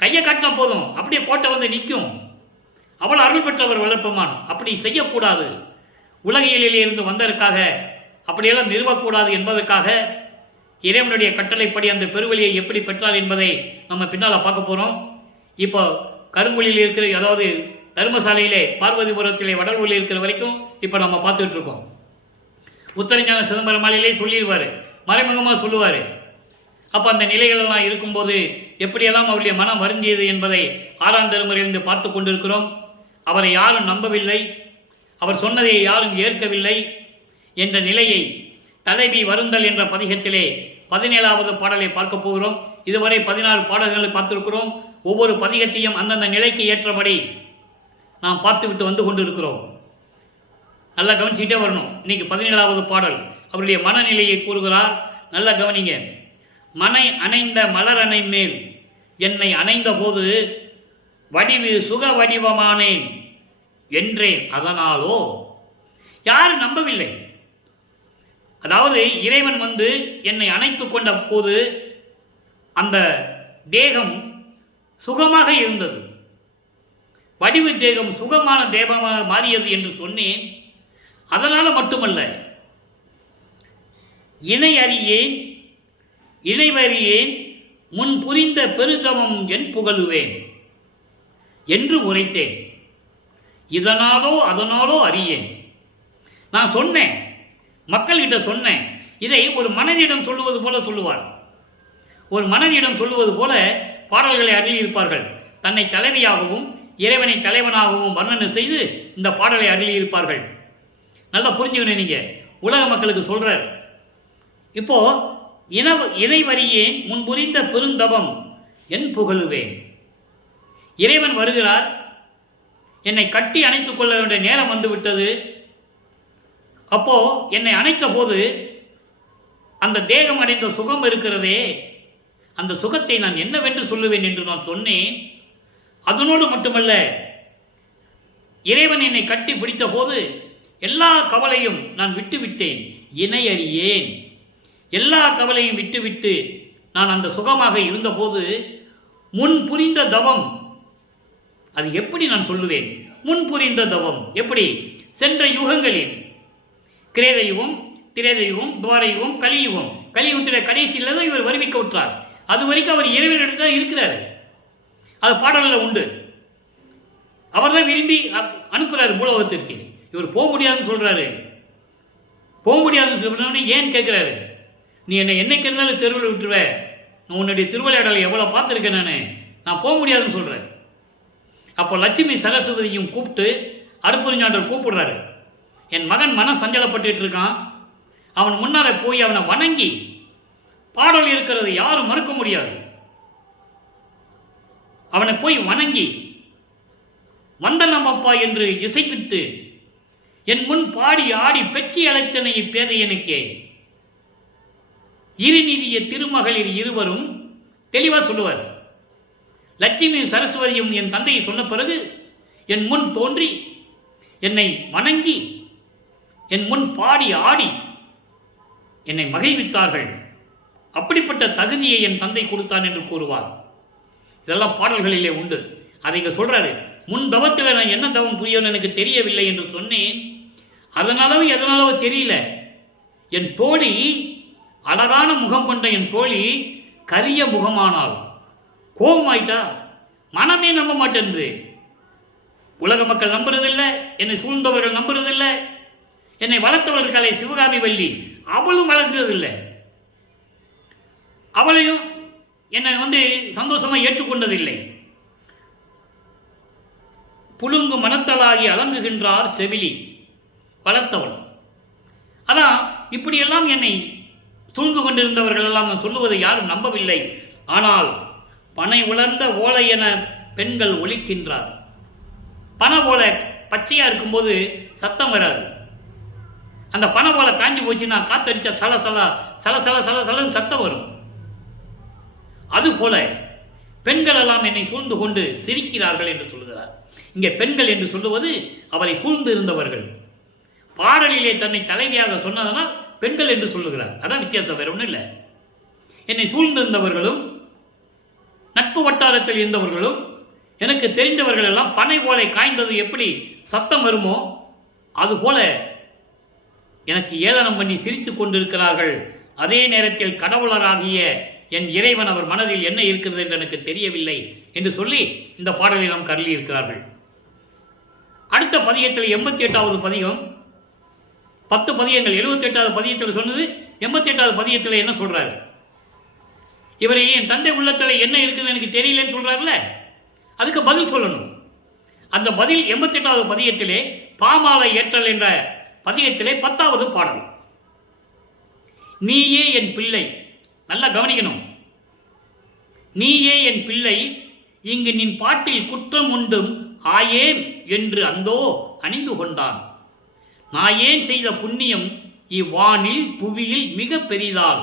கையை காட்டினா போதும், அப்படியே கோட்டை வந்து நிற்கும். அவள் அருள் பெற்றவர் வளர்ப்பமான். அப்படி செய்யக்கூடாது. உலகியலிலே இருந்து வந்ததற்காக அப்படியெல்லாம் நிறுவக்கூடாது என்பதற்காக இறைவனுடைய கட்டளைப்படி அந்த பெருவழியை எப்படி பெற்றார் என்பதை நம்ம பின்னால் பார்க்க போகிறோம். இப்போ கருங்குழியில் இருக்கிற, அதாவது தர்மசாலையிலே பார்வதிபுரத்திலே வடலூரில் இருக்கிற வரைக்கும் இப்போ நம்ம பார்த்துக்கிட்டு இருக்கோம். உத்தரஞான சிதம்பரம் மாலையிலே சொல்லிடுவார், மறைமுகமாக சொல்லுவார். அப்போ அந்த நிலைகளெல்லாம் இருக்கும்போது எப்படியெல்லாம் அவருடைய மனம் வருந்தியது என்பதை 6ஆம் திருமுறையிலிருந்து பார்த்து கொண்டிருக்கிறோம். அவரை யாரும் நம்பவில்லை, அவர் சொன்னதை யாரும் ஏற்கவில்லை என்ற நிலையை தலைவி வருந்தல் என்ற பதிகத்திலே 17வது பாடலை பார்க்க போகிறோம். இதுவரை 16 பாடல்களை பார்த்திருக்கிறோம். ஒவ்வொரு பதிகத்தையும் அந்தந்த நிலைக்கு ஏற்றபடி நாம் பார்த்துவிட்டு வந்து கொண்டிருக்கிறோம். நல்லா கவனிச்சுட்டே வரணும். இன்னைக்கு 17வது பாடல் அவருடைய மனநிலையை கூறுகிறார். நல்லா கவனிங்க. மனை அணைந்த மலர் அணை மேல் என்னை அணைந்த போது வடிவு சுக வடிவமானேன் என்றேன், அதனாலோ. யாரும் நம்பவில்லை. அதாவது இறைவன் வந்து என்னை அணைத்து கொண்ட போது அந்த தேகம் சுகமாக இருந்தது, வடிவு தேகம் சுகமான தேகமாக மாறியது என்று சொன்னேன். அதனால மட்டுமல்ல, இணை அறியேன் இணைவறியேன் முன் புரிந்த பெருதவம் என் புகழுவேன் என்று உரைத்தேன். இதனாலோ அதனாலோ அறியேன். நான் சொன்னேன், மக்கள்கிட்ட சொன்னேன். இதை ஒரு மனதிடம் சொல்லுவது போல சொல்லுவார். ஒரு மனதிடம் சொல்லுவது போல பாடல்களை அருளியிருப்பார்கள். தன்னை தலைவியாகவும் இறைவனை தலைவனாகவும் வர்ணனை செய்து இந்த பாடலை அருளியிருப்பார்கள். நல்லா புரிஞ்சுக்கணும். நீங்க உலக மக்களுக்கு சொல்ற இப்போ இணைவறியேன் முன்புரிந்த பெருந்தவம் என் புகழுவேன். இறைவன் வருகிறார், என்னை கட்டி அணைத்துக் கொள்ள வேண்டிய நேரம் வந்துவிட்டது. அப்போ என்னை அணைத்த போது அந்த தேகம் அடைந்த சுகம் இருக்கிறதே, அந்த சுகத்தை நான் என்னவென்று சொல்லுவேன் என்று நான் சொன்னேன். அதனோடு மட்டுமல்ல, இறைவன் என்னை கட்டி பிடித்த போது எல்லா கவலையும் நான் விட்டுவிட்டேன். இணை அறியேன், எல்லா கவலையும் விட்டுவிட்டு நான் அந்த சுகமாக இருந்தபோது முன் புரிந்த தவம், அது எப்படி நான் சொல்லுவேன்? முன் புரிந்த தவம் எப்படி? சென்ற யுகங்களில் கிரேத யுகம், திரேத யுகம், துவார யுகம், கலியுகம், கலியுகத்திலே கடைசியில் தான் இவர் வருவிக்க விட்டார். அது வரைக்கும் அவர் இறைவனிடத்தில் தான் இருக்கிறார். அது பாடலில் உண்டு. அவர் தான் விரும்பி அனுப்புகிறார் பூலோகத்திற்கு. இவர் போக முடியாதுன்னு சொல்றாரு. போக முடியாதுன்னு சொன்னோடனே ஏன் கேட்கிறாரு? நீ என்னை என்னைக்கு இருந்தாலும் தெருவில் விட்டுருவ, உன்னுடைய திருவிளையாடலை எவ்வளோ பார்த்துருக்கேன் நான் போக முடியாதுன்னு சொல்கிறேன். அப்போ லட்சுமி சரஸ்வதியும் கூப்பிட்டு அருப்புரிஞாண்டவர் கூப்பிடுறாரு. என் மகன் மனம் சஞ்சலப்பட்டு இருக்கான், அவன் முன்னாலே போய் அவனை வணங்கி, பாடல் இருக்கிறது யாரும் மறுக்க முடியாது, அவனை போய் வணங்கி வந்தனமப்பா என்று இசைப்பித்து என் முன் பாடி ஆடி பெற்றி அழைத்தனை இப்பேதையனுக்கே. இருநிதிய திருமகளிர் இருவரும் தெளிவாக சொல்லுவார். லட்சுமி சரஸ்வதியும் என் தந்தையை சொன்ன பிறகு என் முன் தோன்றி என்னை வணங்கி என் முன் பாடி ஆடி என்னை மகிழ்வித்தார்கள். அப்படிப்பட்ட தகுதியை என் தந்தை கொடுத்தான் என்று கூறுவார். இதெல்லாம் பாடல்களிலே உண்டு. அதை இங்க சொல்றாரு. முன் தவத்தில் நான் என்ன தவம் புரியணும்னு எனக்கு தெரியவில்லை என்று சொன்னேன். அதனாலவோ எதனாலவோ தெரியல, என் தோழி, அழகான முகம் கொண்ட என் தோழி கரிய முகமானால் கோபமாயிட்டா, மனமே நம்ப மாட்டேன்று. உலக மக்கள் நம்புறதில்லை, என்னை சூழ்ந்தவர்கள் நம்புறதில்லை, என்னை வளர்த்தவர்கள் சிவகாமி வள்ளி அவளும் வளர்க்கிறதில்லை. அவளையும் என்னை சந்தோஷமாக ஏற்றுக்கொண்டதில்லை. புழுங்கு மனத்தலாகி அலங்குகின்றார் செவிலி, வளர்த்தவள். அதான் இப்படியெல்லாம் என்னை சூழ்ந்து கொண்டிருந்தவர்கள் எல்லாம் நான் சொல்லுவதை யாரும் நம்பவில்லை. ஆனால் பனை உலர்ந்த ஓலை என பெண்கள் ஒலிக்கின்றார். பனை ஓலை பச்சையா இருக்கும்போது சத்தம் வராது. அந்த பனை ஓலை காஞ்சி போச்சுன்னா காத்தடிச்சா சல சல சல சல சல சலன்னு சத்தம் வரும். அதுபோல பெண்கள் எல்லாம் என்னை சூழ்ந்து கொண்டு சிரிக்கிறார்கள் என்று சொல்லுகிறார். இங்கே பெண்கள் என்று சொல்லுவது அவரை சூழ்ந்து இருந்தவர்கள். பாடலிலே தன்னை தலைவியாக சொன்னதனால் பெண்கள் என்று சொல்லுகிறார். அதான் வித்தியாசம், வேற ஒன்றும் இல்லை. என்னை சூழ்ந்திருந்தவர்களும் நட்பு வட்டாரத்தில் இருந்தவர்களும் எனக்கு தெரிந்தவர்கள் எல்லாம் பனை ஓலை காய்ந்தது எப்படி சத்தம் வருமோ அதுபோல எனக்கு ஏளனம் பண்ணி சிரித்து கொண்டிருக்கிறார்கள். அதே நேரத்தில் கடவுளராகிய என் இறைவன் அவர் மனதில் என்ன இருக்கிறது என்று எனக்கு தெரியவில்லை என்று சொல்லி இந்த பாடலை நாம் கருளி இருக்கிறார்கள். அடுத்த பதியத்தில் 88வது பதிகம், 10 பதியங்கள். 78வது பதியத்தில் சொன்னது, 88வது பதியத்தில் என்ன சொல்றாரு? இவரை என் தந்தை உள்ளத்தில் என்ன இருக்குது எனக்கு தெரியலன்னு சொல்றாருல, அதுக்கு பதில் சொல்லணும். அந்த பதில் 88வது பதியத்திலே பாமாலை ஏற்றல் என்ற பதியத்திலே 10வது பாடல். நீயே என் பிள்ளை, நல்லா கவனிக்கணும். நீயே என் பிள்ளை, இங்கு நின் பாட்டில் குற்றம் உண்டும் ஆயேன் என்று அந்தோ அணிந்து கொண்டான். நான் ஏன் செய்த புண்ணியம் இவ்வானில் புவியில் மிக பெரிதால்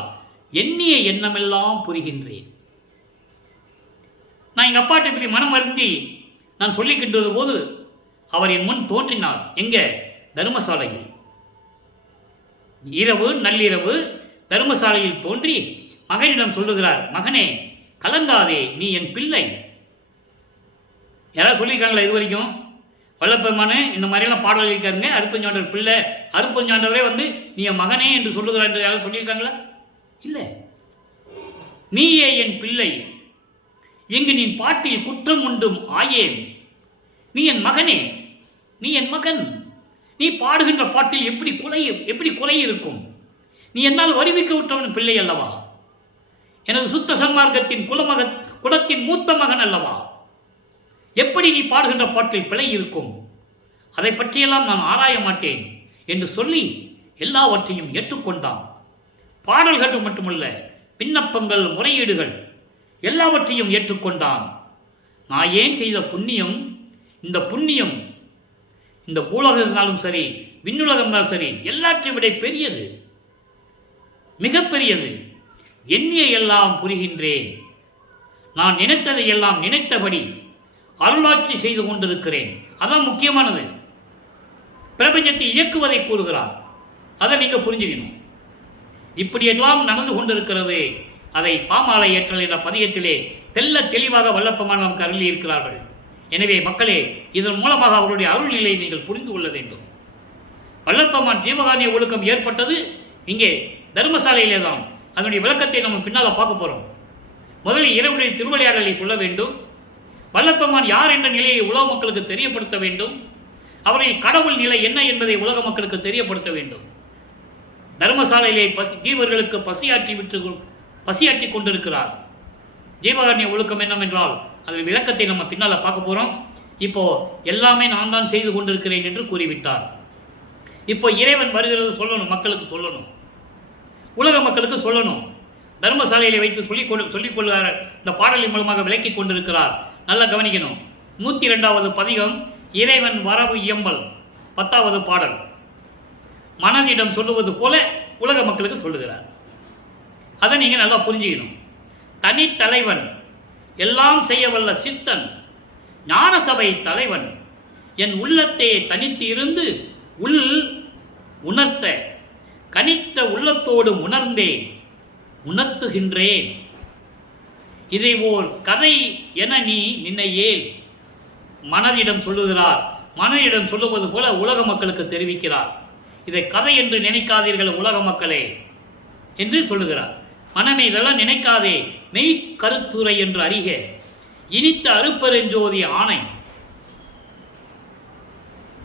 எண்ணிய எண்ணமெல்லாம் புரிகின்றேன். நான் எங்கள் அப்பாட்டை பற்றி மனம் வருந்தி நான் சொல்லிக்கின்றது போது அவர் என் முன் தோன்றினார். எங்க? தர்மசாலையில். இரவு, நள்ளிரவு தர்மசாலையில் தோன்றி மகனிடம் சொல்லுகிறார், மகனே கலங்காதே, நீ என் பிள்ளை. யாராவது சொல்லியிருக்காங்களா இது வரைக்கும்? வல்லப்பெருமான இந்த மாதிரிலாம் பாடல் இருக்காருங்க, அருப்பஞ்சாண்டவர் பிள்ளை, அருப்பஞ்சாண்டவரே வந்து நீ என் மகனே என்று சொல்லுகிறார் என்று யாராவது சொல்லியிருக்காங்களா? இல்லை. நீயே என் பிள்ளை, இங்கு நீ பாட்டில் குற்றம் உண்டும் ஆயேன். நீ என் மகனே, நீ என் மகன். நீ பாடுகின்ற பாட்டில் எப்படி குறை இருக்கும்? நீ என்னால் வருவிக்க விட்டவன் பிள்ளை அல்லவா? எனது சுத்த சன்மார்க்கத்தின் குலத்தின் மூத்த மகன் அல்லவா? எப்படி நீ பாடுகின்ற பாட்டில் பிழை இருக்கும்? அதை பற்றியெல்லாம் நான் ஆராய மாட்டேன் என்று சொல்லி எல்லாவற்றையும் ஏற்றுக்கொண்டான். பாடல்கள் மட்டுமல்ல, விண்ணப்பங்கள், முறையீடுகள் எல்லாவற்றையும் ஏற்றுக்கொண்டான். நான் ஏன் செய்த புண்ணியம், இந்த புண்ணியம் இந்த பூலகம் இருந்தாலும் சரி, விண்ணுலகம் இருந்தாலும் சரி, எல்லாற்றை விட பெரியது, மிகப்பெரியது. எண்ணிய எல்லாம் புரிகின்றேன். நான் நினைத்ததை எல்லாம் நினைத்தபடி அருளாட்சி செய்து கொண்டிருக்கிறேன். அதான் முக்கியமானது. பிரபஞ்சத்தை இயக்குவதை கூறுகிறார். அதை நீங்க புரிஞ்சுக்கணும். இப்படியெல்லாம் நடந்து கொண்டிருக்கிறது. அதை பாமாலை ஏற்றல் என்ற பதியத்திலே தெல்ல தெளிவாக வல்லப்பெருமான் நமக்கு அருளி இருக்கிறார்கள். எனவே மக்களே, இதன் மூலமாக அவருடைய அருள் நிலையை நீங்கள் புரிந்து கொள்ள வேண்டும். வல்லப்பெருமான் ஜீவகாருண்ய ஒழுக்கம் ஏற்பட்டது இங்கே தர்மசாலையிலே தான். அதனுடைய விளக்கத்தை நம்ம பின்னால் பார்க்க போறோம். முதலில் இறைவனுடைய திருவிளையாடலை சொல்ல வேண்டும். வல்லப்பெருமான் யார் என்ற நிலையை உலக மக்களுக்கு தெரியப்படுத்த வேண்டும். அவருடைய கடவுள் நிலை என்ன என்பதை உலக மக்களுக்கு தெரியப்படுத்த வேண்டும். தர்மசாலையிலே ஜீவர்களுக்கு பசியாற்றி கொண்டிருக்கிறார். ஜீவகாருண்ய ஒழுக்கம் என்னவென்றால் அதன் விளக்கத்தை நம்ம பின்னால் பார்க்க போறோம். இப்போ எல்லாமே நான் தான் செய்து கொண்டிருக்கிறேன் என்று கூறிவிட்டார். இப்போ இறைவன் வருகிறது சொல்லணும், மக்களுக்கு சொல்லணும், உலக மக்களுக்கு சொல்லணும். தர்மசாலையிலே வைத்து சொல்லிக் கொள்கிறார். இந்த பாடலின் மூலமாக விளக்கி கொண்டிருக்கிறார். நல்லா கவனிக்கணும். 102வது பதிகம், இறைவன் வரவு இயம்பல், 10வது பாடல். மனதிடம் சொல்லுவது போல உலக மக்களுக்கு சொல்லுகிறார். அதை நீங்க நல்லா புரிஞ்சுக்கணும். தனித்தலைவன், எல்லாம் செய்ய வல்ல சித்தன், ஞான சபை தலைவன், என் உள்ளத்தை தனித்து இருந்து உள் உணர்த்த கனித்த உள்ளத்தோடு உணர்த்துகின்றேன். இதை ஓர் கதை என நீ நின்னையேல். மனதிடம் சொல்லுகிறார். மனதிடம் சொல்லுவது போல உலக மக்களுக்கு தெரிவிக்கிறார். இதை கதை என்று நினைக்காதீர்கள் உலக மக்களே என்று சொல்லுகிறார். மனமே, இதெல்லாம் நினைக்காதே, மெய் கருத்துரை என்று அறிக, இனித்த அருப்பெருஞ்சோதி ஆணை.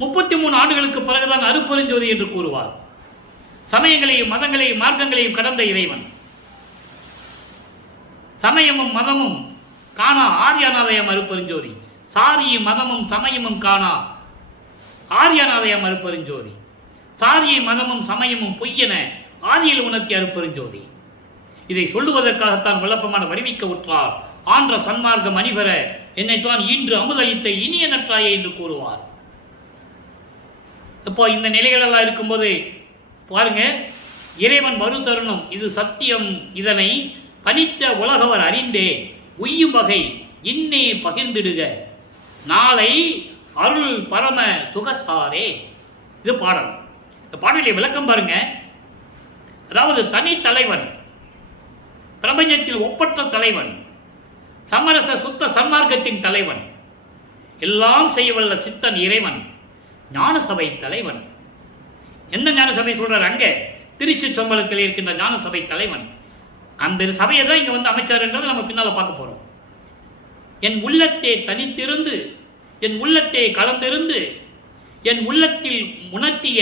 33 ஆண்டுகளுக்கு பிறகுதான் அருப்பெருஞ்சோதி என்று கூறுவார். சமயங்களையும் மதங்களையும் மார்க்கங்களையும் கடந்த இறைவன். சமயமும் மதமும் காணா ஆரியநாதயம் அருப்பெருஞ்சோதி. சாதியும் மதமும் சமயமும் காணா ஆரியநாதயம் அருப்பெருஞ்சோதி. சாதியை மதமும் சமயமும் பொய்யென ஆதியில் உணர்த்தி அருப்பெருஞ்சோதி. இதை சொல்லுவதற்காகத்தான் வல்லப்பெருமான் வருவிக்க உற்றார். ஆன்ற சன்மார்க்கம் அணிபெற என்னைத்தான் இன்று அமுதளித்த இனிய நற்றாயே என்று கூறுவார். இப்போ இந்த நிலைகளெல்லாம் இருக்கும்போது பாருங்க, இறைவன் மறு தருணம் இது சத்தியம், இதனை பணித்த உலகவர் அறிந்தே உய்யும் வகை இன்னே பகிர்ந்திடுக, நாளை அருள் பரம சுகசாரே. இது பாடல். இந்த பாடலை விளக்கம் பாருங்க. அதாவது தனி தலைவன், பிரபஞ்சத்தில் ஒப்பற்ற தலைவன், சமரச சுத்த சன்மார்க்கத்தின் தலைவன், எல்லாம் செய்யவல்ல சித்தன் இறைவன், ஞான சபை தலைவன். எந்த ஞான சபை சொல்றார்? அங்கே திருச்சி சம்பளத்தில் இருக்கின்ற ஞான சபை தலைவன். அந்த சபையை தான் இங்க வந்து அமைச்சார் என்றதை நம்ம பின்னால பார்க்க போறோம். என் உள்ளத்தே தனித்திருந்து, என் உள்ளத்தே கலந்திருந்து, என் உள்ளத்தில் உணர்த்திய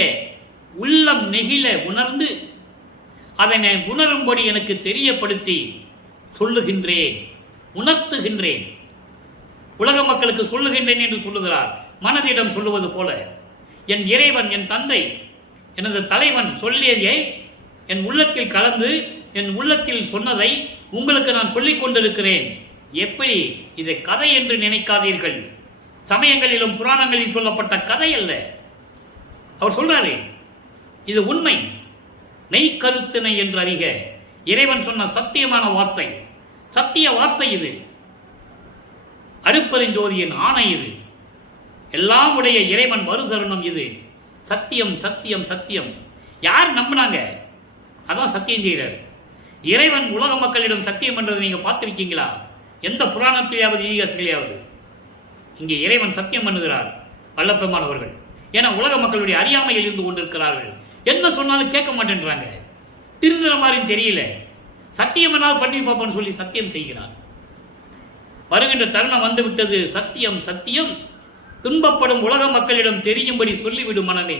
உள்ளம் நெகிழ உணர்ந்து அதனை உணரும்படி எனக்கு தெரியப்படுத்தி சொல்லுகின்றேன், உணர்த்துகின்றேன், உலக மக்களுக்கு சொல்லுகின்றேன் என்று சொல்லுகிறார். மனதிடம் சொல்லுவது போல என் இறைவன், என் தந்தை, எனது தலைவன் சொல்லியதை என் உள்ளத்தில் கலந்து என் உள்ளத்தில் சொன்னதை உங்களுக்கு நான் சொல்லிக் கொண்டிருக்கிறேன். எப்படி? இதை கதை என்று நினைக்காதீர்கள். சமயங்களிலும் புராணங்களில் சொல்லப்பட்ட கதை அல்ல. அவர் சொல்றாரு, இது உண்மை, மெய்க்கருத்தினை என்று அறிக. இறைவன் சொன்ன சத்தியமான வார்த்தை, சத்திய வார்த்தை இது. அருட்பெருஞ்சோதியின் ஆணை இது. எல்லாம் உடைய இறைவன் வருதருணம் இது. சத்தியம் சத்தியம் சத்தியம். யார் நம்பினாங்க? அதான் சத்தியம் செய்கிறார். இறைவன் உலக மக்களிடம் சத்தியம் என்றதை நீங்க பார்த்திருக்கீங்களா? எந்த புராணத்திலேயாவது, இதிகாசத்திலேயாவது? இங்கே இறைவன் சத்தியம் பண்ணுகிறார் வல்லப்பெருமானவர்கள். ஏன்னா உலக மக்களுடைய அறியாமையில் இருந்து கொண்டிருக்கிறார்கள். என்ன சொன்னாலும் கேட்க மாட்டேன்றாங்க. திருந்துற மாதிரி தெரியல. சத்தியம் என்னாவது பண்ணி பார்ப்போன்னு சொல்லி சத்தியம் செய்கிறார். வருகின்ற தருணம் வந்துவிட்டது. சத்தியம் சத்தியம், துன்பப்படும் உலக மக்களிடம் தெரியும்படி சொல்லிவிடும் மனமே.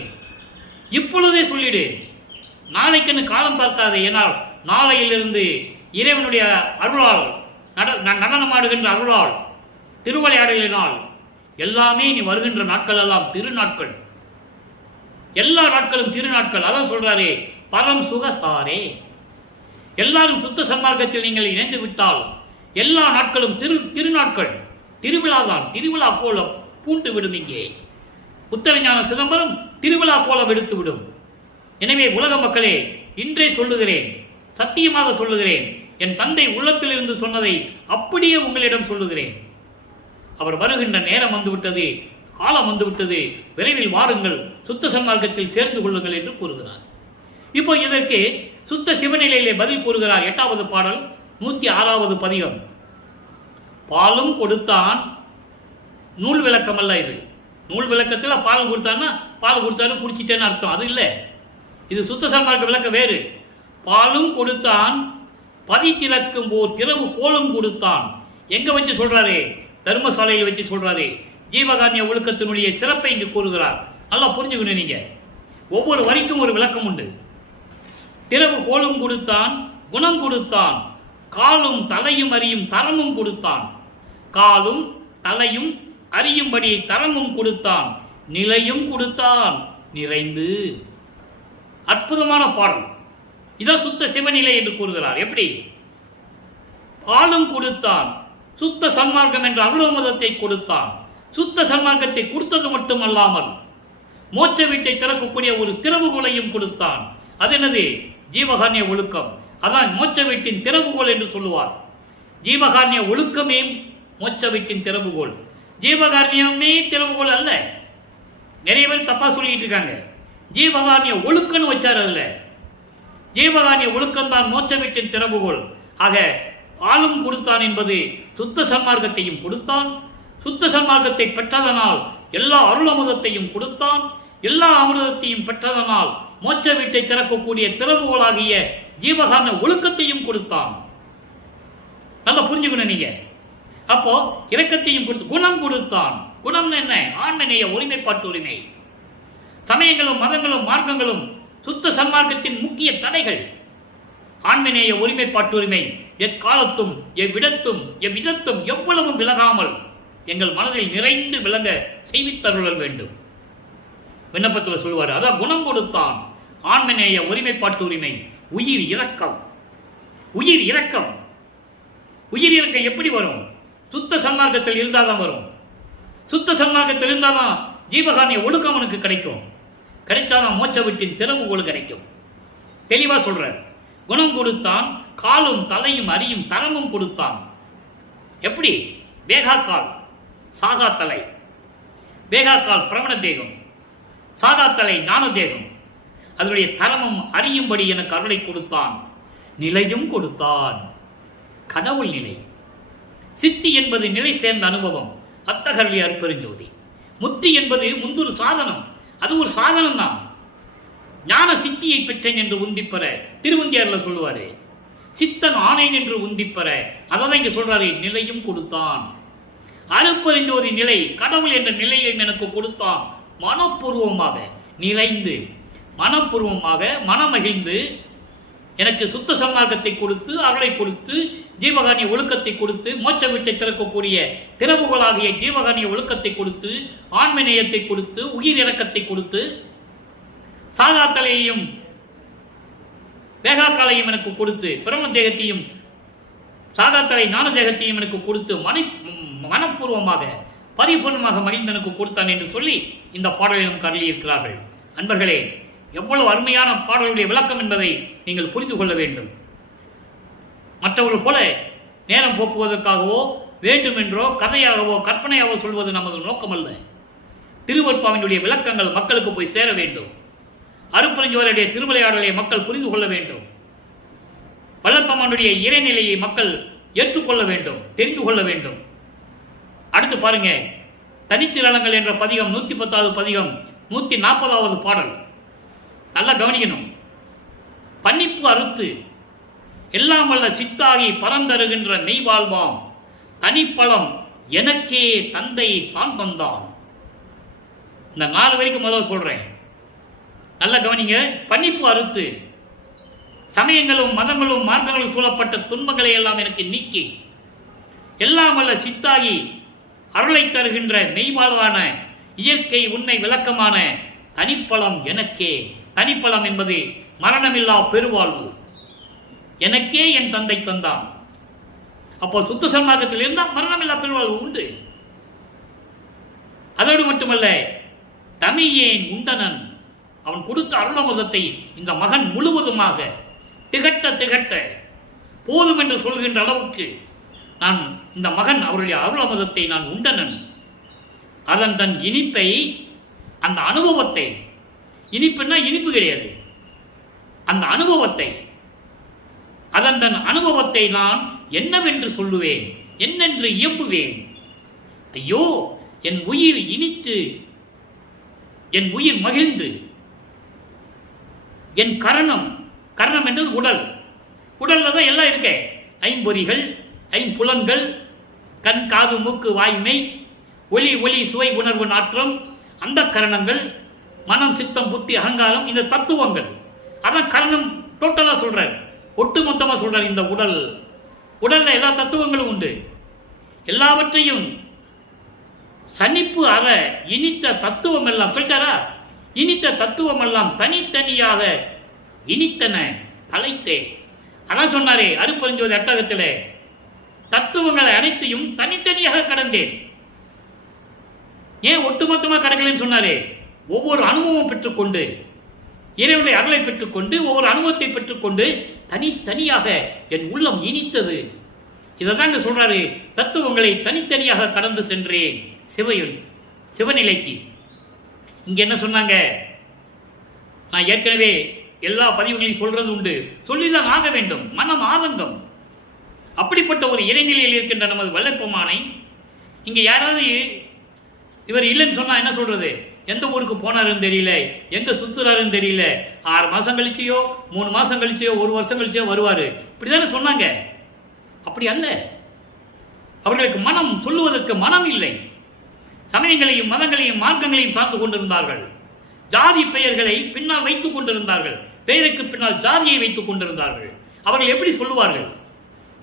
இப்பொழுதே சொல்லிடு. நாளைக்குன்னு காலம் பார்க்காத. ஏனால் நாளையிலிருந்து இறைவனுடைய அருளால், நடனமாடுகின்ற அருளால், திருவிளையாடலினால் எல்லாமே நீ வருகின்ற நாட்கள் எல்லாம் திருநாட்கள். எல்லா நாட்களும் திருநாட்கள். அதான் சொல்றாரே, பரம் சுகசாரே. எல்லாரும் சுத்த சன்மார்க்கத்தில் நீங்கள் இணைந்து விட்டால் எல்லா நாட்களும் திருநாட்கள். திருவிழாதான். திருவிழா கோலம் பூண்டு விடும். இங்கே உத்தரஞான சிதம்பரம் திருவிழா கோலம் எடுத்து விடும். எனவே உலக மக்களே, இன்றே சொல்லுகிறேன், சத்தியமாக சொல்லுகிறேன். என் தந்தை உள்ளத்திலிருந்து சொன்னதை அப்படியே உங்களிடம் சொல்லுகிறேன். அவர் வருகின்ற நேரம் வந்துவிட்டது, காலம் வந்துவிட்டது. விரைவில் வாருங்கள், சுத்த சன்மார்க்கத்தில் சேர்ந்து கொள்ளுங்கள் என்று கூறுகிறார். இப்போ இதற்கு சுத்த சிவநிலையிலே பதில் கூறுகிறார். 8வது பாடல் 106வது பதிகம். பாலும் கொடுத்தான். நூல் விளக்கம் அல்ல இது. நூல் விளக்கத்தில் பால் கொடுத்தான்னா பால் கொடுத்தாரு குடிச்சிட்டேன்னு அர்த்தம். அது இல்லை. இது சுத்த சன்மார்க்க விளக்கம் வேறு. பாலும் கொடுத்தான், பதி திறக்கும் ஓர் திறவு கோலம் கொடுத்தான். எங்க வச்சு சொல்றாரு? தர்மசாலையில் வச்சு சொல்றாரு. ஜீவகாருண்ய ஒழுக்கத்தினுடைய சிறப்பை இங்கு கூறுகிறார். நல்லா புரிஞ்சுக்கணும் நீங்க. ஒவ்வொரு வரிக்கும் ஒரு விளக்கம் உண்டு. திறவு கோலும் கொடுத்தான், குணம் கொடுத்தான், காலும் தலையும் அறியும் தரமும் கொடுத்தான். காலும் தலையும் அறியும்படி தரமும் கொடுத்தான், நிலையும் கொடுத்தான் நிறைந்து. அற்புதமான பாடல். இதான் சுத்த சிவநிலை என்று கூறுகிறார். எப்படி? பாலும் கொடுத்தான், சுத்த சன்மார்க்கம் என்ற அருளமதத்தை கொடுத்தான். சுத்த சன்மார்க்கத்தை கொடுத்தது மட்டுமல்லாமல் மோட்ச வீட்டை திறக்கக்கூடிய ஒரு திறவுகோலையும் கொடுத்தான். அது என்னது? ஜீவகாருண்ய ஒழுக்கம். அதான் மோட்ச வீட்டின் திறவுகோல் என்று சொல்லுவார். ஜீவகாருண்ய ஒழுக்கமே மோட்ச வீட்டின் திறவுகோல். ஜீவகாருண்யமே திறவுகோல் அல்ல. நிறைய பேர் தப்பா சொல்லிட்டு இருக்காங்க. ஜீவகாருண்ய ஒழுக்கம்னு வச்சார். அதுல ஜீவகாருண்ய ஒழுக்கம் தான் மோட்ச வீட்டின் திறவுகோல். ஆக பாலும் கொடுத்தான் என்பது சுத்த சன்மார்க்கத்தையும் கொடுத்தான். சுத்த சன்மார்க்கத்தை பெற்றதனால் எல்லா அருளமுதத்தையும் கொடுத்தான். எல்லா அமிர்தத்தையும் பெற்றதனால் மோட்ச வீட்டை திறக்கக்கூடிய திறவுகோலாகிய ஜீவகாருண்ய ஒழுக்கத்தையும் கொடுத்தான். நல்லா புரிஞ்சுக்கணும் நீங்க. அப்போ இரக்கத்தையும் கொடுத்து குணம் கொடுத்தான். குணம்னு என்ன? ஆண்மநேய ஒருமைப்பாட்டு உரிமை. சமயங்களும் மதங்களும் மார்க்கங்களும் சுத்த சன்மார்க்கத்தின் முக்கிய தடைகள். ஆண்மநேய ஒருமைப்பாட்டு உரிமை எக்காலத்தும் எவ்விடத்தும் எவ்விதத்தும் எவ்வளவும் விலகாமல் எங்கள் மனதில் நிறைந்து விளங்க செய்வித்தருளல் வேண்டும். விண்ணப்பத்தில் சொல்வார். அதான் குணம் கொடுத்தான். ஆண்மநேய ஒருமைப்பாட்டு உரிமை. உயிர் இரக்கம். உயிர் இரக்கம். உயிர் இரக்கம் எப்படி வரும்? சுத்த சன்மார்க்கத்தில் இருந்தால்தான் வரும். சுத்த சன்மார்க்கத்தில் இருந்தால்தான் ஜீவகாருண்ய ஒழுக்கம் அவனுக்கு கிடைக்கும். கிடைச்சாதான் மோட்ச வீட்டின் திறவுகோல் கிடைக்கும். தெளிவா சொல்ற. குணம் கொடுத்தான், காலும் தலையும் அறியும் தரமும் கொடுத்தான். எப்படி? வேகாக்கால் சாகா தலை. வேகாக்கால் பிரமண தேகம், சாகா தலை ஞான தேகம். அதனுடைய தரமும் அறியும்படி எனக்கு அருளை கொடுத்தான். நிலையும் கொடுத்தான். கடவுள் நிலை. சித்தி என்பது நிலை சேர்ந்த அனுபவம். அத்தகருடைய அருட்பெருஞ்சோதி. முத்தி என்பது முந்தொரு சாதனம். அது ஒரு சாதனம் தான். ஞான சித்தியை பெற்றேன் என்று உந்திப்பெற திருவந்தியார்ல சொல்லுவாரு. சித்தன் ஆனேன் என்று உந்திப்பெற. அதான் இங்க சொல்றாரு. நிலையும் கொடுத்தான். அருப்பெருஞ்சோதி நிலை கடவுள் என்ற நிலையை எனக்கு கொடுத்தான். மனப்பூர்வமாக நிறைந்து, மனப்பூர்வமாக மனமகிழ்ந்து எனக்கு சுத்த சன்மார்க்கத்தை கொடுத்து, அருளை கொடுத்து, ஜீவகானிய ஒழுக்கத்தை கொடுத்து, மோட்ச வீட்டை திறக்கக்கூடிய திறவுகளாகிய ஜீவகானிய ஒழுக்கத்தை கொடுத்து, ஆன்மநேயத்தை கொடுத்து, உயிர் இறக்கத்தை கொடுத்து, சாதாத்தலையையும் வேகாக்காலையும் எனக்கு கொடுத்து, பிரம்ம தேகத்தையும் சாதாத்தலை ஞான தேகத்தையும் எனக்கு கொடுத்து, மனப்பூர்வமாக பரிபூர்ணமாக மகிழ்ந்து எனக்கு கொடுத்தான் என்று சொல்லி இந்த பாடலிலும் கருளியிருக்கிறார்கள். அன்பர்களே, எவ்வளவு அருமையான பாடலுடைய விளக்கம் என்பதை நீங்கள் புரிந்து கொள்ள வேண்டும். மற்றவர்கள் போல நேரம் போக்குவதற்காகவோ வேண்டுமென்றோ கதையாகவோ கற்பனையாகவோ சொல்வது நமது நோக்கமல்ல. திருவருட்பாவினுடைய விளக்கங்கள் மக்களுக்கு போய் சேர வேண்டும். அருட்பெருஞ்சோதியுடைய திருவிளையாடலை மக்கள் புரிந்து கொள்ள வேண்டும். வள்ளற்பெருமானுடைய இறைநிலையை மக்கள் ஏற்றுக்கொள்ள வேண்டும், தெரிந்து கொள்ள வேண்டும். அடுத்து பாருங்க, தனித்திரளங்கள் என்ற பதிகம் 110வது பதிகம் 140வது பாடல். நல்லா கவனிக்கணும். பன்னிப்பு அறுத்து எல்லாம் வல்ல சித்தாகி பரந்தருகின்ற மெய்வாழ்வாம் தனிப்பழம் எனக்கே தந்தை தான் தந்தான். இந்த 4 வரைக்கும் முதல்ல சொல்றேன், நல்லா கவனிங்க. பன்னிப்பு அறுத்து சமயங்களும் மதங்களும் மார்க்கங்களும் சூழப்பட்ட துன்பங்களை எல்லாம் எனக்கு நீக்கி எல்லாம் வல்ல சித்தாகி அருளை தருகின்ற மெய்வாழ்வான இயற்கை உண்மை விளக்கமான தனிப்பழம் எனக்கே. தனிப்பழம் என்பது மரணமில்லா பெருவாழ்வு. எனக்கே என் தந்தை தந்தான். அப்போ சுத்த சன்மார்க்கத்தில் இருந்தால் மரணமில்லா பெருவாழ்வு உண்டு. அதோடு மட்டுமல்ல, தமியேன் உண்டனன் அவன் கொடுத்த அருளமுதத்தை இந்த மகன் முழுவதுமாக திகட்ட திகட்ட போதும் என்று சொல்கின்ற அளவுக்கு நான் இந்த மகன் அவருடைய அருளமுதத்தை நான் உண்டனன். அதன் தன் இனிப்பை, அந்த அனுபவத்தை, இனிப்புன்னா இனிப்பு கிடையாது, அந்த அனுபவத்தை, அதன் தன் அனுபவத்தை நான் என்னவென்று சொல்லுவேன், என்னென்று இயம்புவேன். ஐயோ, என் உயிர் இனித்து, என் உயிர் மகிழ்ந்து, என் கரணம், கரணம் என்றது உடல், உடல்ல தான் எல்லாம் இருக்க, ஐம்பொறிகள், ஐம்புலன்கள், கண் காது மூக்கு வாய்மை, ஒளி ஒளி சுவை உணர்வு நாற்றம், அந்த கரணங்கள், மனம் சித்தம் புத்தி அகங்காரம், இந்த தத்துவங்கள், அதான் கரணம் டோட்டலா சொல்றார், ஒட்டுமொத்தமா சொல்றார். இந்த உடல், உடல்ல எல்லா தத்துவங்களும் உண்டு. எல்லாவற்றையும் சனிப்பு அற இனித்த தத்துவம் எல்லாம் சொல்லிட்டாரா, இனித்த தத்துவம் எல்லாம் தனித்தனியாக இனித்தன அழைத்தே. அதான் சொன்னாரே அருட்பெருஞ்சோதி அட்டகத்திலே, தத்துவங்களை அனைத்தையும் தனித்தனியாக கடந்தேன். ஏன் ஒட்டுமொத்தமாக கடக்கலன்னு சொன்னாரே, ஒவ்வொரு அனுபவம் பெற்றுக்கொண்டு, இறைவனுடைய அருளை பெற்றுக்கொண்டு, ஒவ்வொரு அனுபவத்தை பெற்றுக்கொண்டு தனித்தனியாக என் உள்ளம் இனித்தது. இதை தான் இங்க சொல்றாரு, தத்துவங்களை தனித்தனியாக கடந்து சென்றேன் சிவநிலைக்கு. இங்க என்ன சொன்னாங்க, நான் ஏற்கனவே எல்லா பதிவுகளையும் சொல்றது உண்டு, சொல்லிதான் ஆக வேண்டும். மனம் ஆனந்தம். அப்படிப்பட்ட ஒரு இறைநிலையில் இருக்கின்ற நமது வல்லற்பெருமானை இங்க யாராவது இவர் இல்லைன்னு சொன்னா என்ன சொல்றது? எந்த ஊருக்கு போனாருன்னு தெரியல, எங்க சுத்துறாருன்னு தெரியல, 6 மாசம் கழிச்சியோ 3 மாசம் கழிச்சியோ 1 வருஷம் கழிச்சியோ வருவாரு, இப்படிதானே சொன்னாங்க. அப்படி அல்ல. அவர்களுக்கு மனம் சொல்லுவதற்கு மனம் இல்லை. சமயங்களையும் மதங்களையும் மார்க்கங்களையும் சார்ந்து கொண்டிருந்தார்கள். ஜாதி பெயர்களை பின்னால் வைத்துக் கொண்டிருந்தார்கள். பெயருக்கு பின்னால் ஜாதியை வைத்துக் கொண்டிருந்தார்கள். அவர்கள் எப்படி சொல்லுவார்கள்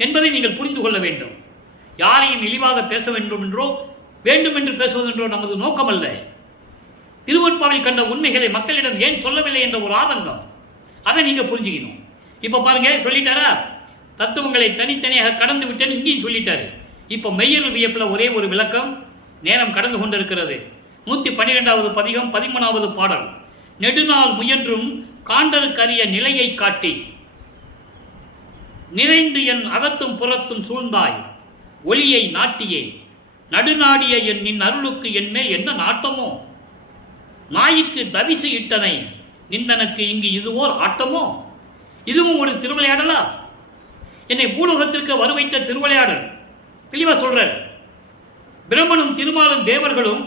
என்பதை நீங்கள் புரிந்து கொள்ள வேண்டும். யாரையும் இழிவாக பேச வேண்டும் என்றோ வேண்டும் என்று பேசுவதென்றோ நமது நோக்கம் அல்ல. திருவருட்பாவில் கண்ட உண்மைகளை மக்களிடம் ஏன் சொல்லவில்லை என்ற ஒரு ஆதங்கம், அதை நீங்க புரிஞ்சுக்கணும். இப்ப பாருங்க, சொல்லிட்டாரா, தத்துவங்களை தனித்தனியாக கடந்து விட்டேன்னு இங்கேயும் சொல்லிட்டாரு. இப்ப மெய்யல் வியப்பில் ஒரே ஒரு விளக்கம். நேரம் கடந்து கொண்டிருக்கிறது. 112வது பதிகம் 13வது பாடல். நெடுநாள் முயன்றும் காண்டற்கரிய நிலையை காட்டி நிறைந்து என் அகத்தும் புறத்தும் சூழ்ந்தாய் ஒளியை நாட்டியே நடுநாடிய என் நின் அருளுக்கு என்மேல் என்ன நாட்டமோ நாய்க்கு தவிசு இட்டனை நின்றனுக்கு இங்கு இதுவோர் ஆட்டமோ. இதுவும் ஒரு திருவிளையாடலா? என்னை பூலோகத்திற்கு வருவைத்த திருவிளையாடல். தெளிவா சொல்றார். பிரம்மனும் திருமாலும் தேவர்களும்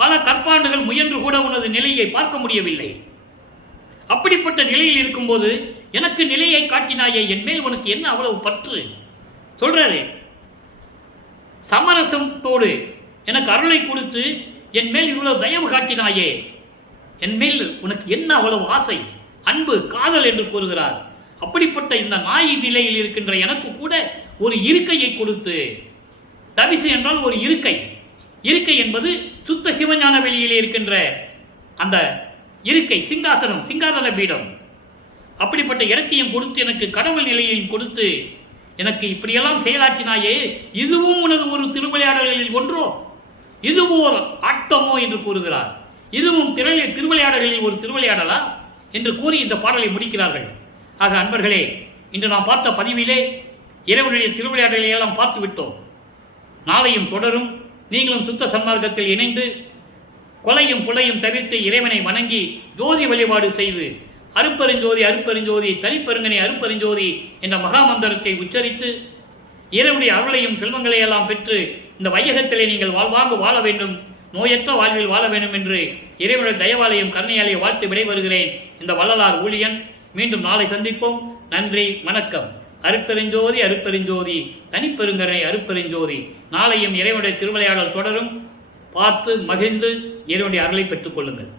பல கற்பாண்டுகள் முயன்று கூட உனது நிலையை பார்க்க முடியவில்லை. அப்படிப்பட்ட நிலையில் இருக்கும்போது எனக்கு நிலையை காட்டினாயே, என் மேல் உனக்கு என்ன அவ்வளவு பற்று? சொல்றாரு. சமரசத்தோடு எனக்கு அருளை கொடுத்து என் மேல் இவ்வளவு தயவு காட்டினாயே, என் மேல் உனக்கு என்ன அவ்வளவு ஆசை, அன்பு, காதல் என்று கூறுகிறார். அப்படிப்பட்ட இந்த நாய் நிலையில் இருக்கின்ற எனக்கு கூட ஒரு இருக்கையை கொடுத்து, தவிசு என்றால் ஒரு இருக்கை, இருக்கை என்பது சுத்த சிவஞான வெளியிலே இருக்கின்ற அந்த இருக்கை, சிங்காசனம், சிங்காதன பீடம், அப்படிப்பட்ட இடத்தையும் கொடுத்து, எனக்கு கடவுள் நிலையையும் கொடுத்து, எனக்கு இப்படியெல்லாம் செயலாற்றினாயே, இதுவும் உனது ஒரு திருவிளையாடல்களில் ஒன்றோ, இதுவும் ஒரு ஆட்டமோ என்று கூறுகிறார். இதுவும் திருவிளையாடல்களில் ஒரு திருவிளையாடலா என்று கூறி இந்த பாடலை முடிக்கிறார்கள். ஆக அன்பர்களே, இன்று நாம் பார்த்த பதிவிலே இறைவனுடைய திருவிளையாடலை எல்லாம் பார்த்து விட்டோம். நாளையும் தொடரும். நீங்களும் சுத்த சன்மார்க்கத்தில் இணைந்து கொலையும் புலையும் தவிர்த்து இறைவனை வணங்கி ஜோதி வழிபாடு செய்து அருப்பெருஞ்சோதி அருப்பெருஞ்சோதி தனிப்பெருங்கனை அருப்பெருஞ்சோதி என்ற மகாமந்திரத்தை உச்சரித்து இறைவனுடைய அருளையும் செல்வங்களை எல்லாம் பெற்று இந்த வையகத்திலே நீங்கள் வாழ்வாங்கு வாழ வேண்டும், நோயற்ற வாழ்வில் வாழ வேண்டும் என்று இறைவனுடைய தயவாலயம் கருணையாலே வாழ்த்து விடைபெறுகிறேன். இந்த வள்ளலார் ஊழியன். மீண்டும் நாளை சந்திப்போம். நன்றி, வணக்கம். அருப்பெருஞ்சோதி அருப்பெருஞ்சோதி தனிப்பெருங்கனை அருப்பெருஞ்சோதி. நாளையும் இறைவனுடைய திருவிளையாடல் தொடரும். பார்த்து மகிழ்ந்து இறைவனுடைய அருளை பெற்றுக் கொள்ளுங்கள்.